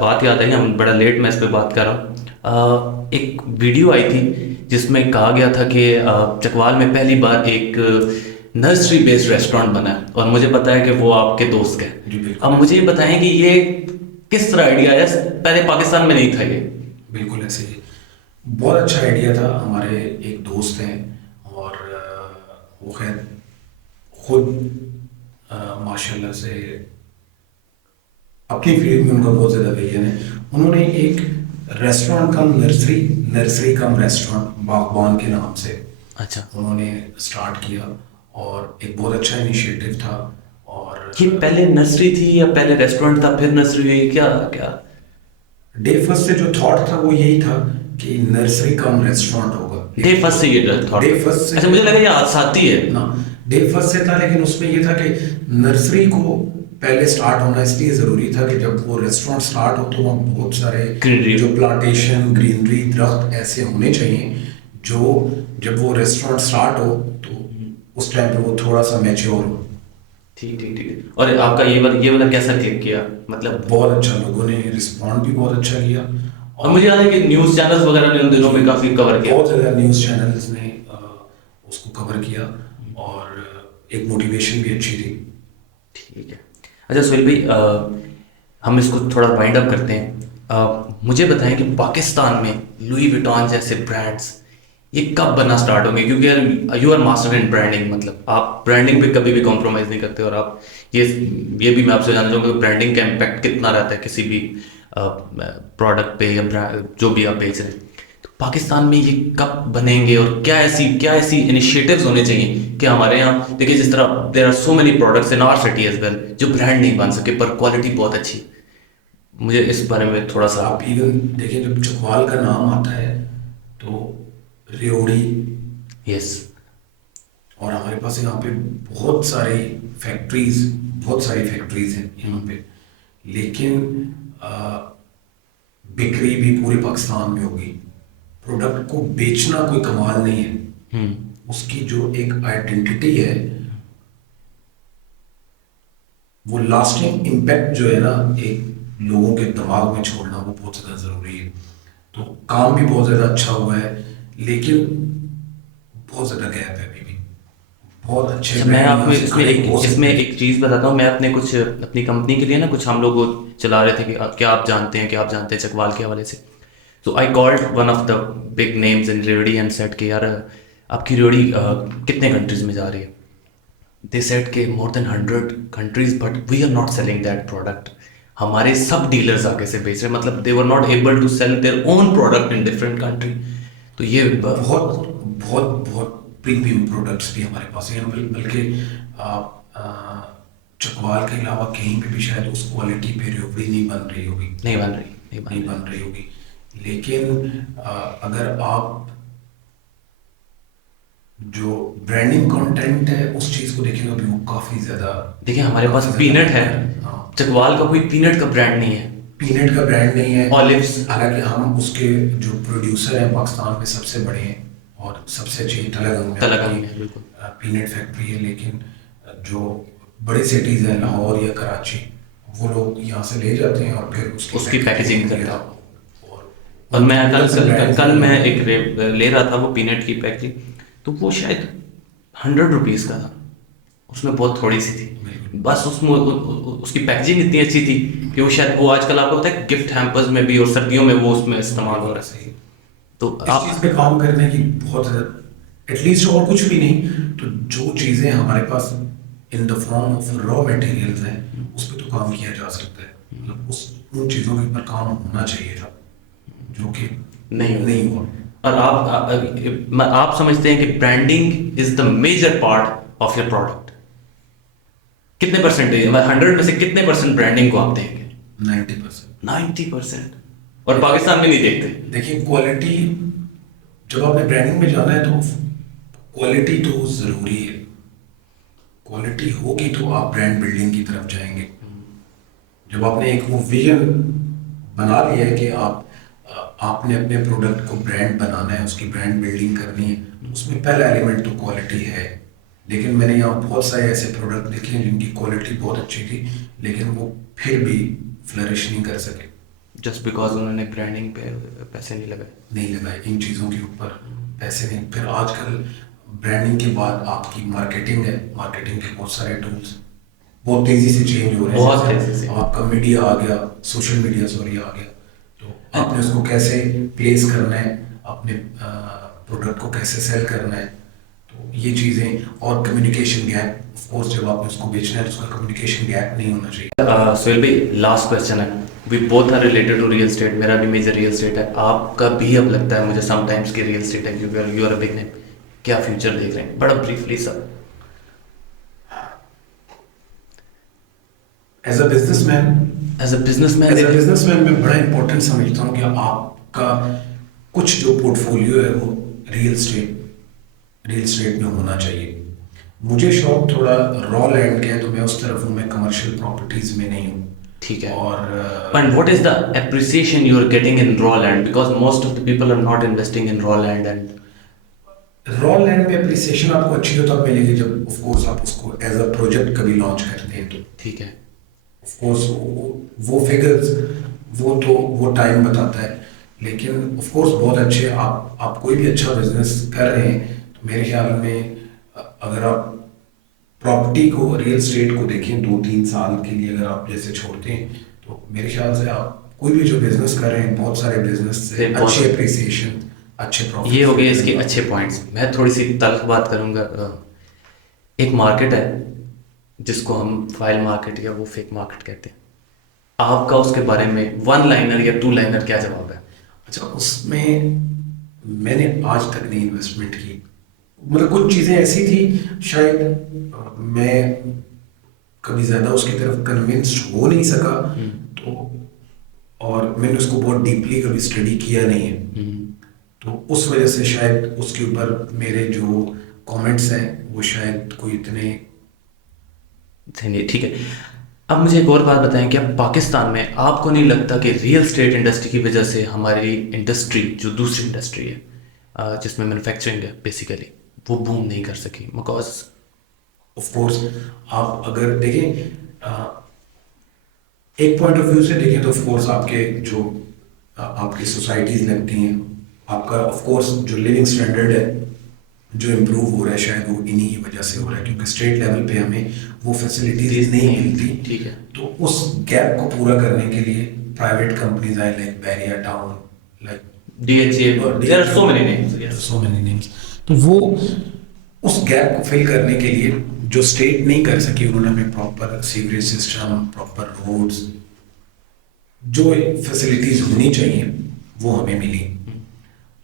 बात याद आई, हम बड़ा लेट मैं इस पर बात कर रहा हूँ। एक वीडियो आई थी जिसमें कहा गया था कि चकवाल में पहली बार एक नर्सरी बेस्ड रेस्टोरेंट बना है, और मुझे पता है कि वो आपके दोस्त का है। अब मुझे ये बताएं कि ये किस तरह आइडिया आया, पहले पाकिस्तान में नहीं था ये? बिल्कुल ऐसे ही बहुत अच्छा आइडिया था। हमारे एक दोस्त हैं और वो खैर खुद माशाल्लाह से अपनी फील्ड में उनका बहुत ज़्यादा विजन है। उन्होंने एक restaurant cum nursery cum restaurant बागबान के नाम से अच्छा, उन्होंने स्टार्ट किया और एक बहुत अच्छा इनिशिएटिव था। और ये पहले नर्सरी थी या पहले रेस्टोरेंट था फिर नर्सरी हुई, क्या क्या? डे फर्स्ट से जो थॉट था वो यही था कि नर्सरी कम रेस्टोरेंट होगा। डे फर्स्ट से ये थॉट? डे फर्स्ट से, अच्छा, मुझे लगा ये आज साथी है ना, डे फर्स्ट से था, लेकिन उसमें ये था कि नर्सरी को पहले स्टार्ट होना इसलिए ज़रूरी था कि जब वो रेस्टोरेंट स्टार्ट हो तो वहाँ बहुत सारे Greenery। जो प्लांटेशन ग्रीनरी दरख्त ऐसे होने चाहिए जो जब वो रेस्टोरेंट स्टार्ट हो तो उस टाइम पे वो थोड़ा सा मैच्योर हो। ठीक ठीक ठीक। और आपका ये वाला कैसा क्लिक किया? मतलब बहुत अच्छा, लोगों ने रिस्पॉन्ड भी बहुत अच्छा किया। और मुझे याद है कि न्यूज़ चैनल्स वगैरह ने उन दिनों में काफ़ी कवर किया, बहुत ज़्यादा न्यूज़ चैनल्स ने उसको कवर किया और एक मोटिवेशन भी अच्छी थी। ठीक है। अच्छा सोहेल भाई, हम इसको थोड़ा वाइंड अप करते हैं। मुझे बताएं कि पाकिस्तान में लुई विटॉन जैसे ब्रांड्स ये कब बनना स्टार्ट होंगे? क्योंकि यार you are master in branding, मतलब आप ब्रांडिंग पे कभी भी कॉम्प्रोमाइज़ नहीं करते, और आप ये भी मैं आपसे जानना चाहूँगा कि ब्रांडिंग का इम्पैक्ट कितना रहता है किसी भी प्रोडक्ट पे या जो भी आप बेच रहे हैं। तो पाकिस्तान में ये कब बनेंगे और क्या ऐसी इनिशिएटिव्स होने चाहिए कि हमारे यहाँ देखिए, जिस तरह there are so many products in our city as well जो ब्रांड नहीं बन सके पर क्वालिटी बहुत अच्छी। मुझे इस बारे में थोड़ा सा आप इवन देखिए, जब चकवाल का नाम आता है तो रेवड़ी, यस, और हमारे पास यहाँ पे बहुत सारी फैक्ट्रीज हैं यहाँ पे, लेकिन बिक्री भी पूरे पाकिस्तान में होगी। प्रोडक्ट को बेचना कोई कमाल नहीं है, उसकी जो एक आइडेंटिटी है, वो लास्टिंग इम्पैक्ट जो है ना एक लोगों के दिमाग में छोड़ना, वो बहुत ज़्यादा ज़रूरी है। तो काम भी बहुत ज़्यादा अच्छा हुआ है, लेकिन बहुत ज़्यादा गैप है अभी भी। बहुत अच्छे मैं आपको इसमें एक चीज़ बताता हूँ। मैं अपनी कंपनी के लिए ना कुछ हम लोग वो चला रहे थे कि क्या आप जानते हैं चकवाल के हवाले से। तो I called one of the big names in रेवड़ी एंड सेट कि यार आपकी रेवड़ी कितने कंट्रीज़ में जा रही है? दे सेट के more than 100 countries, but we are not selling that product. हमारे सब डीलर्स आगे से बेच रहे हैं, मतलब they were not able to sell their own product in different country. तो ये बहुत प्रीमियम प्रोडक्ट्स भी हमारे पास हैं, बल्कि चकवाल के अलावा कहीं पे भी शायद उस क्वालिटी पे रेवड़ी नहीं बन रही होगी। लेकिन अगर आप जो ब्रांडिंग कंटेंट है उस चीज़ को देखेंगे अभी वो काफ़ी ज़्यादा। देखिए हमारे पास पीनट है, चकवाल का कोई पीनट का ब्रांड नहीं है। ऑलिव्स, हालांकि हम उसके जो प्रोड्यूसर हैं पाकिस्तान में सबसे बड़े हैं और सबसे अच्छी तलगंग में बिल्कुल पीनट फैक्ट्री है, लेकिन जो बड़े सिटीज़ हैं लाहौर या कराची, वो लोग यहाँ से ले जाते हैं और फिर उसकी पैकेजिंग करता हूँ। और मैं कल मैं एक ले रहा था वो पीनट की पैकेजिंग, तो वो शायद 100 रुपीज़ का था। उसमें बहुत थोड़ी सी थी, बिल्कुल। बस उसमें उसकी पैकेजिंग इतनी अच्छी थी कि वो शायद वो आजकल आपको पता है गिफ्ट हैम्पर्स में भी और सर्दियों में वो उसमें इस्तेमाल हो रहा है। सही। तो इस आप चीज़ पे काम करने की बहुत एटलीस्ट, और कुछ भी नहीं तो जो चीज़ें हमारे पास in the form of raw materials हैं उस पर तो काम किया जा सकता है, मतलब उस उन चीज़ों के ऊपर काम होना चाहिए था जो कि नहीं हुआ। और आप समझते हैं कि branding is the major part of your product? कितने परसेंटेज, 100 में से कितने परसेंट ब्रांडिंग को आप देंगे? 90%। 90%। और पाकिस्तान में नहीं देखते। देखिए क्वालिटी, जब आपने ब्रांडिंग में जाना है तो क्वालिटी तो ज़रूरी है, क्वालिटी होगी तो आप ब्रांड बिल्डिंग की तरफ जाएंगे। जब आपने एक वो विजन बना लिया है कि आपने अपने प्रोडक्ट को ब्रांड बनाना है, उसकी ब्रांड बिल्डिंग करनी है, तो उसमें पहला एलिमेंट तो क्वालिटी है। लेकिन मैंने यहाँ बहुत सारे ऐसे प्रोडक्ट देखे हैं जिनकी क्वालिटी बहुत अच्छी थी लेकिन वो फिर भी फ्लरिश नहीं कर सके, जस्ट बिकॉज उन्होंने ब्रांडिंग पे पैसे नहीं लगाए इन चीज़ों के ऊपर पैसे नहीं। फिर आजकल ब्रांडिंग के बाद आपकी मार्केटिंग है, मार्केटिंग के बहुत सारे टूल्स बहुत तेज़ी से चेंज हो रहे हैं। बहुत तेज़ी से। आपका मीडिया आ गया, सोशल मीडिया आ गया, तो आपने उसको कैसे प्लेस करना है, अपने प्रोडक्ट को कैसे सेल करना है, तो ये चीज़ें। और कम्युनिकेशन गैप, ऑफ कोर्स जब आपने उसको बेचना है तो उसका कम्युनिकेशन गैप नहीं होना चाहिए। सोहेल भाई, लास्ट क्वेश्चन है, we both are related to real estate, मेरा भी मेजर रियल एस्टेट है, आपका भी अब लगता है मुझे समटाइम्स कि रियल एस्टेट है क्योंकि you are a big name, क्या फ्यूचर देख रहे हैं बड़ा briefly sir? As a businessman as a businessman मैं बड़ा इंपॉर्टेंट समझता हूँ कि आपका कुछ जो पोर्टफोलियो है वो रियल एस्टेट में होना चाहिए। मुझे शौक थोड़ा रॉ लैंड का है तो मैं उस तरफ हूँ, मैं कमर्शियल प्रॉपर्टीज में नहीं हूँ। ठीक है। और But what is the appreciation you are getting in raw land? Because most of the people are not investing in raw land and raw land में अप्रिसिएशन आपको अच्छी तो तब मिलेगी जब ऑफ कोर्स आप उसको एज अ प्रोजेक्ट कभी लॉन्च करते हैं तो ठीक है। ऑफ कोर्स वो फिगर्स वो टाइम बताता है। लेकिन ऑफ कोर्स बहुत अच्छे आप कोई भी अच्छा बिजनेस कर रहे हैं तो मेरे ख्याल में अगर आप प्रॉपर्टी को, रियल एस्टेट को देखें 2-3 साल के लिए अगर आप जैसे छोड़ते हैं तो मेरे ख्याल से आप कोई भी जो बिजनेस कर रहे हैं बहुत सारे बिजनेस से अच्छी अप्रिसिएशन, अच्छे प्रॉफिट। ये हो गए इसके अच्छे पॉइंट्स। मैं थोड़ी सी तल्ख बात करूंगा। एक मार्केट है जिसको हम फाइल मार्केट या वो फेक मार्केट कहते हैं, आपका उसके बारे में 1 लाइनर या 2 लाइनर क्या जवाब है? अच्छा, उसमें मैंने आज तक नहीं इन्वेस्टमेंट की, मतलब कुछ चीज़ें ऐसी थी शायद मैं कभी ज़्यादा उसकी तरफ कन्विंस्ड हो नहीं सका, तो और मैंने उसको बहुत डीपली कभी स्टडी किया नहीं है, तो उस वजह से शायद उसके ऊपर मेरे जो कमेंट्स हैं वो शायद कोई इतने नहीं। ठीक है, अब मुझे एक और बात बताएं कि अब पाकिस्तान में आपको नहीं लगता कि रियल एस्टेट इंडस्ट्री की वजह से हमारी इंडस्ट्री जो दूसरी इंडस्ट्री है जिसमें मैन्युफैक्चरिंग है बेसिकली वो बूम नहीं कर सकी? बिकॉज ऑफ कोर्स आप अगर देखें एक पॉइंट ऑफ व्यू से देखें तो ऑफ कोर्स आपके जो आपकी सोसाइटीज़ लगती हैं, आपका ऑफ कोर्स जो लिविंग स्टैंडर्ड है जो इम्प्रूव हो रहा है शायद वो इन्हीं की वजह से हो रहा है क्योंकि स्टेट लेवल पे हमें वो फैसिलिटीज नहीं मिलती। ठीक है। तो उस गैप को पूरा करने के लिए प्राइवेट कंपनीज आए like Bahria Town, like DHA, there are so many names. तो वो उस गैप को फिल करने के लिए जो स्टेट नहीं कर सकी उन्होंने हमें proper sewerage system, proper roads, जो फैसिलिटीज होनी चाहिए वो हमें मिली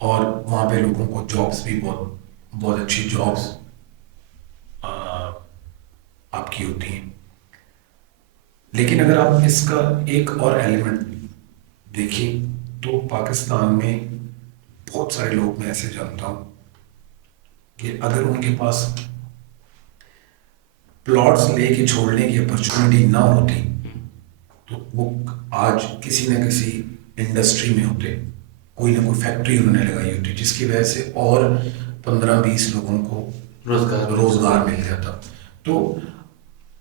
और वहाँ पे लोगों को जॉब्स भी बहुत अच्छी जॉब्स आपकी होती हैं। लेकिन अगर आप इसका एक और एलिमेंट देखें तो पाकिस्तान में बहुत सारे लोग मैं ऐसे जानता हूँ कि अगर उनके पास प्लॉट्स लेके छोड़ने की अपॉर्चुनिटी ना होती तो वो आज किसी न किसी इंडस्ट्री में होते, कोई ना कोई फैक्ट्री उन्होंने लगाई होती जिसकी वजह से और 15-20 लोगों को रोजगार मिल जाता। तो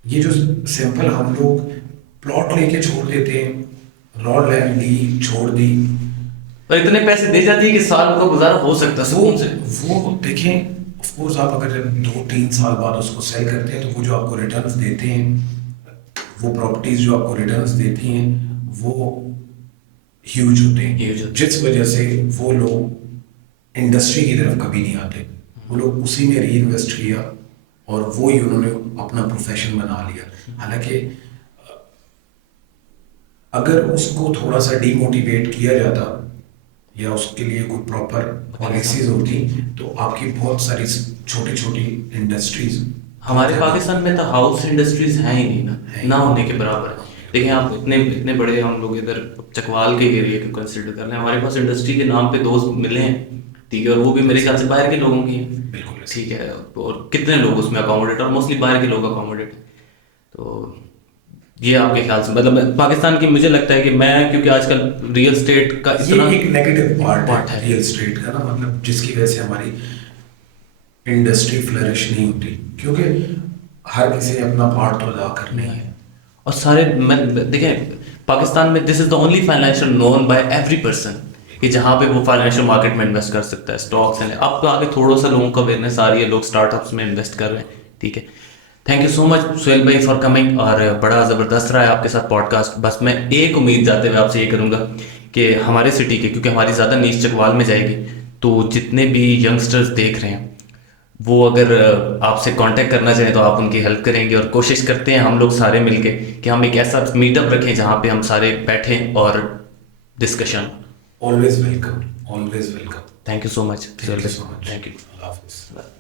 ये जो सिंपल हम लोग प्लॉट लेके छोड़ देते हैं, रॉ लैंड ली छोड़ दी, और इतने पैसे दे जाती है कि साल का गुजारा हो सकता है वो देखें ऑफ कोर्स आप अगर जब 2-3 साल बाद उसको सेल करते हैं तो वो जो आपको रिटर्न्स देते हैं, वो प्रॉपर्टीज जो आपको रिटर्न्स देती हैं वो ह्यूज होते हैं, Huge होते हैं। जिस वजह से वो लोग इंडस्ट्री की तरफ कभी नहीं आते। वो लोग उसी में री इन्वेस्ट किया और वो ही उन्होंने अपना प्रोफेशन बना लिया। हालांकि अगर उसको थोड़ा सा डीमोटिवेट किया जाता या उसके लिए कोई प्रॉपर पॉलिसीज होती तो आपकी बहुत सारी छोटी छोटी इंडस्ट्रीज हमारे पाकिस्तान में तो हाउस इंडस्ट्रीज हैं ही नहीं ना होने के बराबर है। देखिए आप इतने इतने बड़े हम लोग इधर चकवाल के एरिया को कंसिडर कर रहे हैं, हमारे पास इंडस्ट्री के नाम पे दोस्त मिले हैं, ठीक है, और वो भी मेरे ख्याल से बाहर के लोगों की हैं। बिल्कुल ठीक है, और कितने लोग उसमें अकोमोडेट, और मोस्टली बाहर के लोग अकोमोडेट हैं। तो ये आपके ख्याल से मतलब पाकिस्तान की, मुझे लगता है कि मैं क्योंकि आजकल रियल स्टेट का ये इतना एक नेगेटिव पार्ट part है है। रियल स्टेट का ना, मतलब जिसकी वजह से हमारी इंडस्ट्री फ्लरिश नहीं होती, क्योंकि हर किसी ने अपना पार्ट तो अदा करना ही है। और सारे देखें पाकिस्तान में this is the only financial known by every person कि जहाँ पे वो फाइनेंशियल मार्केट में इन्वेस्ट कर सकता है, स्टॉक्स हैं। अब तो आगे थोड़ा सा लोगों को अवेयरनेस आ रही है, लोग स्टार्टअप्स में इन्वेस्ट कर रहे हैं, ठीक है। Thank you so much Suhail भाई फॉर कमिंग, और बड़ा ज़बरदस्त रहा है आपके साथ पॉडकास्ट। बस मैं एक उम्मीद जाते हुए आपसे ये करूँगा कि हमारे सिटी के, क्योंकि हमारी ज़्यादा नीच चकवाल में जाएगी, तो जितने भी यंगस्टर्स देख रहे हैं वो अगर आपसे कांटेक्ट करना चाहें तो आप उनकी हेल्प करेंगे, और कोशिश करते हैं हम लोग सारे मिलके कि हम एक ऐसा मीटअप रखें जहाँ पे हम सारे बैठें और discussion. Always welcome, always welcome. Thank you so much. Thank you so much. Thank you. Allah हाफिज़।